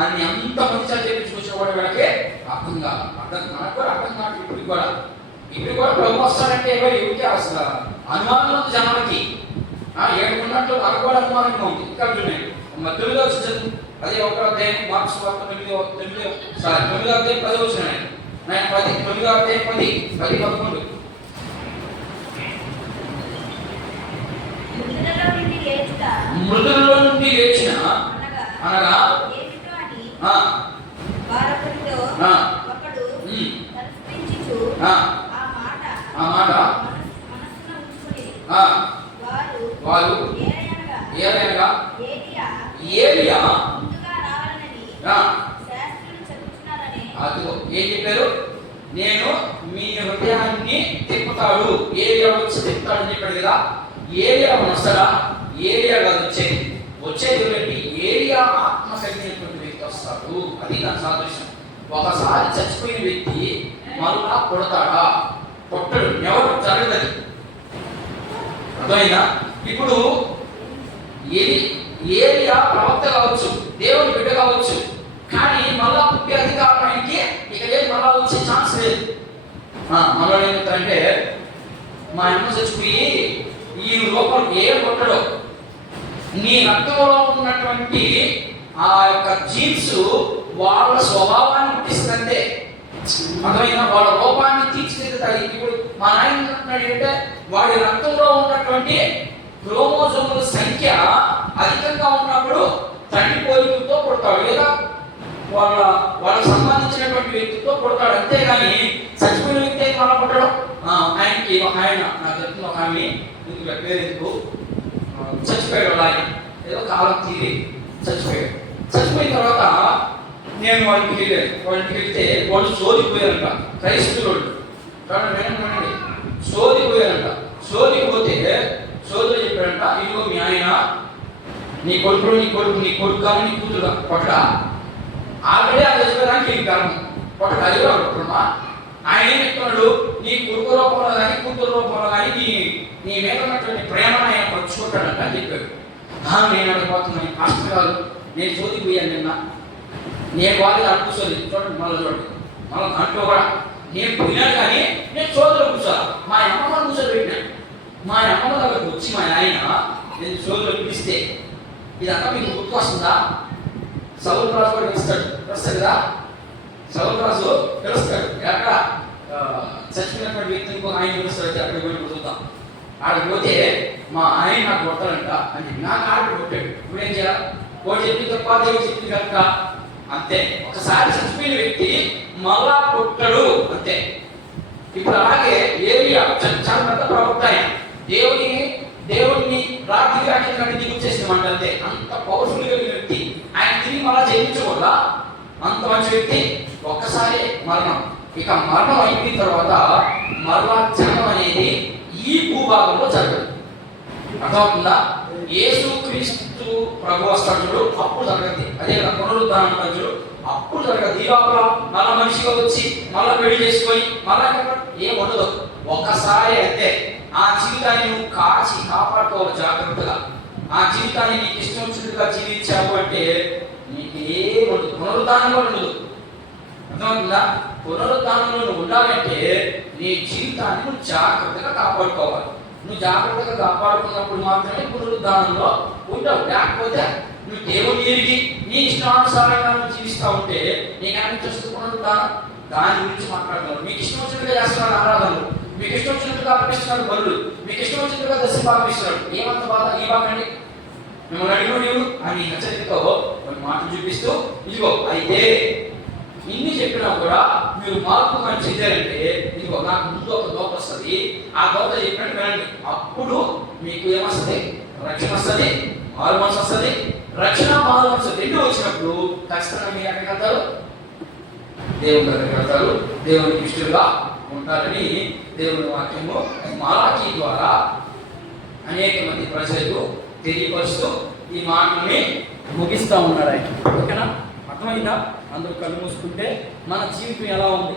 అని అంతమంది చేత చెప్పించుకొచ్చిన వాడు వీళ్ళకి అర్థం కాదు. మనకు కూడా అర్థం కాదు. ఇప్పుడు కూడా ప్రభు వస్తాడంటే ఎవరికి అసలు అనుమానం ఉంది జనాలకి. ఏడుకున్నట్లు నాకు కూడా అనుమానంగా ఉంది. ఇక్కడ చూడండి 9వ వచనం, అదే 1వ అధ్యాయం మార్క్స్ వార్త 9వ అధ్యాయం 10వ వచనం. 9వ అధ్యాయం 10, 11 మృతులలో నుండి లేచిన అనగా ఆ మాట వారు ఏలయనగా ఏలియా అదిగో ఏం చెప్పారు? నేను మీ హృదయాన్ని తిప్పుతాడు, ఏలియా వచ్చి తిప్పుతాడని చెప్పాడు కదా. ఏలియా వస్తాడా? ఏలియా కాదు వచ్చేది బట్టి ఏలియా ఆత్మ కలిగినటువంటి వ్యక్తి వస్తాడు. అది నా సాదృశ్యం. ఒకసారి చచ్చిపోయిన వ్యక్తి మళ్ళా పుడతాడా? పుట్టడు. ఎవరు జరగదు. అర్థమైందా? ఇప్పుడు ఏలియా ప్రవక్త కావచ్చు, దేవుని బిడ్డ కావచ్చు, కానీ మళ్ళా పుట్టే అధికారం ఆయనకి ఇక ఏది మళ్ళా వచ్చే ఛాన్స్ లేదు. మళ్ళీ ఏమిటంటే, మా అమ్మ చచ్చిపోయి ఈ లోపల ఏం పుట్టడో, నీ రక్తంలో ఉన్నటువంటి ఆ యొక్క జీన్స్ వాళ్ళ స్వభావాన్ని పుట్టిస్తుందంటే, అర్థమైన వాళ్ళ రూపాన్ని తీర్చిదిద్దుతాయి. ఇప్పుడు మా నాయన అంటున్నాడు ఏంటంటే, వాడి రక్తంలో ఉన్నటువంటి క్రోమోజోముల సంఖ్య అధికంగా ఉన్నప్పుడు తండ్రి పోలికతో పుడతాడు, లేదా వాళ్ళకి సంబంధించినటువంటి వ్యక్తితో పుడతాడు. అంతేగాని చచ్చిపోయిన వ్యక్తి అయితే మళ్ళా పుట్టడం. ఆయనకి ఒక ఆయన నాకు చెప్తున్న ఒక ఆమె పేరు ఎందుకు చచ్చిపోయాడు. వాళ్ళ ఆయన ఏదో కాలం తీరి చచ్చిపోయాడు. చచ్చిపోయిన తర్వాత నేను వాళ్ళకి వెళ్తే వాళ్ళు సోదిపోయారంట. క్రైస్తవులు సోదిపోయారంట. సోదికి పోతే సోదరు చెప్పాడంట, ఇదిగో మీ ఆయన నీ కొడుకు నీ కొడుకు కానీ నీ కూతురు కొట్ట ఆల్రెడీ ఆ చచ్చిపోయడానికి నీకు కారణం కొట్ట అయ్యో కొట్టుకున్నా. ఆయన ఏం చెప్తున్నాడు, నీ కొడుకు రూపంలో కానీ కూతురు రూపంలో కానీ నీ మీద ఉన్నటువంటి ప్రేమను ఆయన పంచుకుంటాడంట అని చెప్పాడు. నేను అడిగిపోతున్నాను మాస్టర్ గారు, నేను సోదికి పోయాను నిన్న, నేను వాళ్ళకి అలా కూర్చోలేదు. చూడండి చూడండి మళ్ళీ దాంట్లో కూడా నేను పోయినాను కానీ నేను సోదరు కూర్చోాలి. మా అమ్మమ్మ కూర్చోబెట్టినాను. మా అమ్మమ్మ దగ్గరకు వచ్చి మా ఆయన నేను సోదరులు పిలిస్తే ఇదంతా మీకు గుర్తు వస్తుందా? సౌలు రాజు కూడా తెలుస్తాడు కదా, సౌలు రాజు తెలుస్తాడు. ఎక్కడ చచ్చిపోయినటువంటి వ్యక్తి ఇంకో ఆయన తెలుస్తాడు, అక్కడికి పోయి చూద్దాం. ఆడికి పోతే మా ఆయన నాకు కొడతాడంట అని నాకు ఆడ కొట్టాడు. ఇప్పుడు ఏం చేయాలి? ఓడి చెప్పింది తప్ప దేవుడు చెప్పింది కనుక అంతే. ఒకసారి చచ్చిపోయిన వ్యక్తి మళ్ళా కొట్టడు అంతే. ఇప్పుడు అలాగే ఏరియా చాలా పెద్ద ప్రవక్త ఆయన, దేవుడిని రాత్రి దిగు చేసినమాట అంతే. అంత పవర్ఫుల్ కలిగిన వ్యక్తి ఆయన తిరిగి మళ్ళా జయించకూడదా? అంత మంచి వ్యక్తి. ఒక్కసారి మరణం, ఇక మరణం అయిపోయిన తర్వాత మరలా జన్మ అనేది ఈ భూభాగంలో జరగదు. అర్థమవుతుందా? యేసు క్రీస్తు ప్రభు వస్తాడు, అప్పుడు జరగదు. అదే కదా పునరుద్ధానం మధ్యలో అప్పుడు జరగదు. ఈ లోపల మళ్ళా మనిషిగా వచ్చి మళ్ళా పెళ్లి చేసుకొని మళ్ళా ఏం ఉండదు. ఒక్కసారి అయితే ఆ జీవితాన్ని నువ్వు కాపాడుకోవాలి జాగ్రత్తగా. ఆ జీవితాన్ని నీకు ఇష్టం వచ్చినట్టుగా జీవించావు అంటే నీకు ఏముండదు, పునరుద్ధానంలో ఉండదు. అర్థమవుతుందా? పునరుద్ధానంలో నువ్వు ఉండాలంటే నీ జీవితాన్ని నువ్వు జాగ్రత్తగా కాపాడుకోవాలి. నువ్వు జాగ్రత్తగా కాపాడుకున్నప్పుడు మాత్రమే పునరుద్ధానంలో ఉంటావు. లేకపోతే నువ్వు దేవుని ఎరిగి నీ ఇష్టానుసారంగా నువ్వు జీవిస్తూ ఉంటే నీకు అనిపిస్తుంది పునరుద్ధానం. దాని గురించి మాట్లాడుతున్నారు. మీకు ఇష్టం వచ్చినట్టుగా చేస్తున్నారు ఆరాధనలు, మీకు ఇష్టం వచ్చినట్టుగా అర్పిస్తున్నారు బరులు, మీకు ఇష్టం వచ్చినట్టుగా దర్శనం ఇస్తున్నారు. ఏమంత బాధ ఈ బాగండి మిమ్మల్ని అడిగిన నీవు అని హెచ్చరికతో కొన్ని మాటలు చూపిస్తూ ఇదిగో అయితే ఇన్ని చెప్పినా కూడా మీరు మార్పు కానీ చెందారంటే ఇదిగో నాకు ముందు ఒక దోత వస్తుంది, ఆ దోత చెప్పినట్టు వినండి. అప్పుడు మీకు ఏమొస్తుంది? రక్షణ వస్తుంది, మారు మనసు వస్తుంది. రక్షణ మారు మనసు రెండు వచ్చినప్పుడు ఖచ్చితంగా మీరు ఎక్కడికి వెళ్తారు? దేవుని దగ్గరికి వెళ్తారు, దేవునికి ఇష్టంగా ఉంటారని దేవుని వాక్యము మలాఖీ ద్వారా అనేక మంది ప్రజలకు తెలియపరుస్తూ ఈ మాటని ముగిస్తూ ఉన్నాడు ఆయన. ఓకేనా? అర్థమైందా? అందరూ కళ్ళు మూసుకుంటే మన జీవితం ఎలా ఉంది?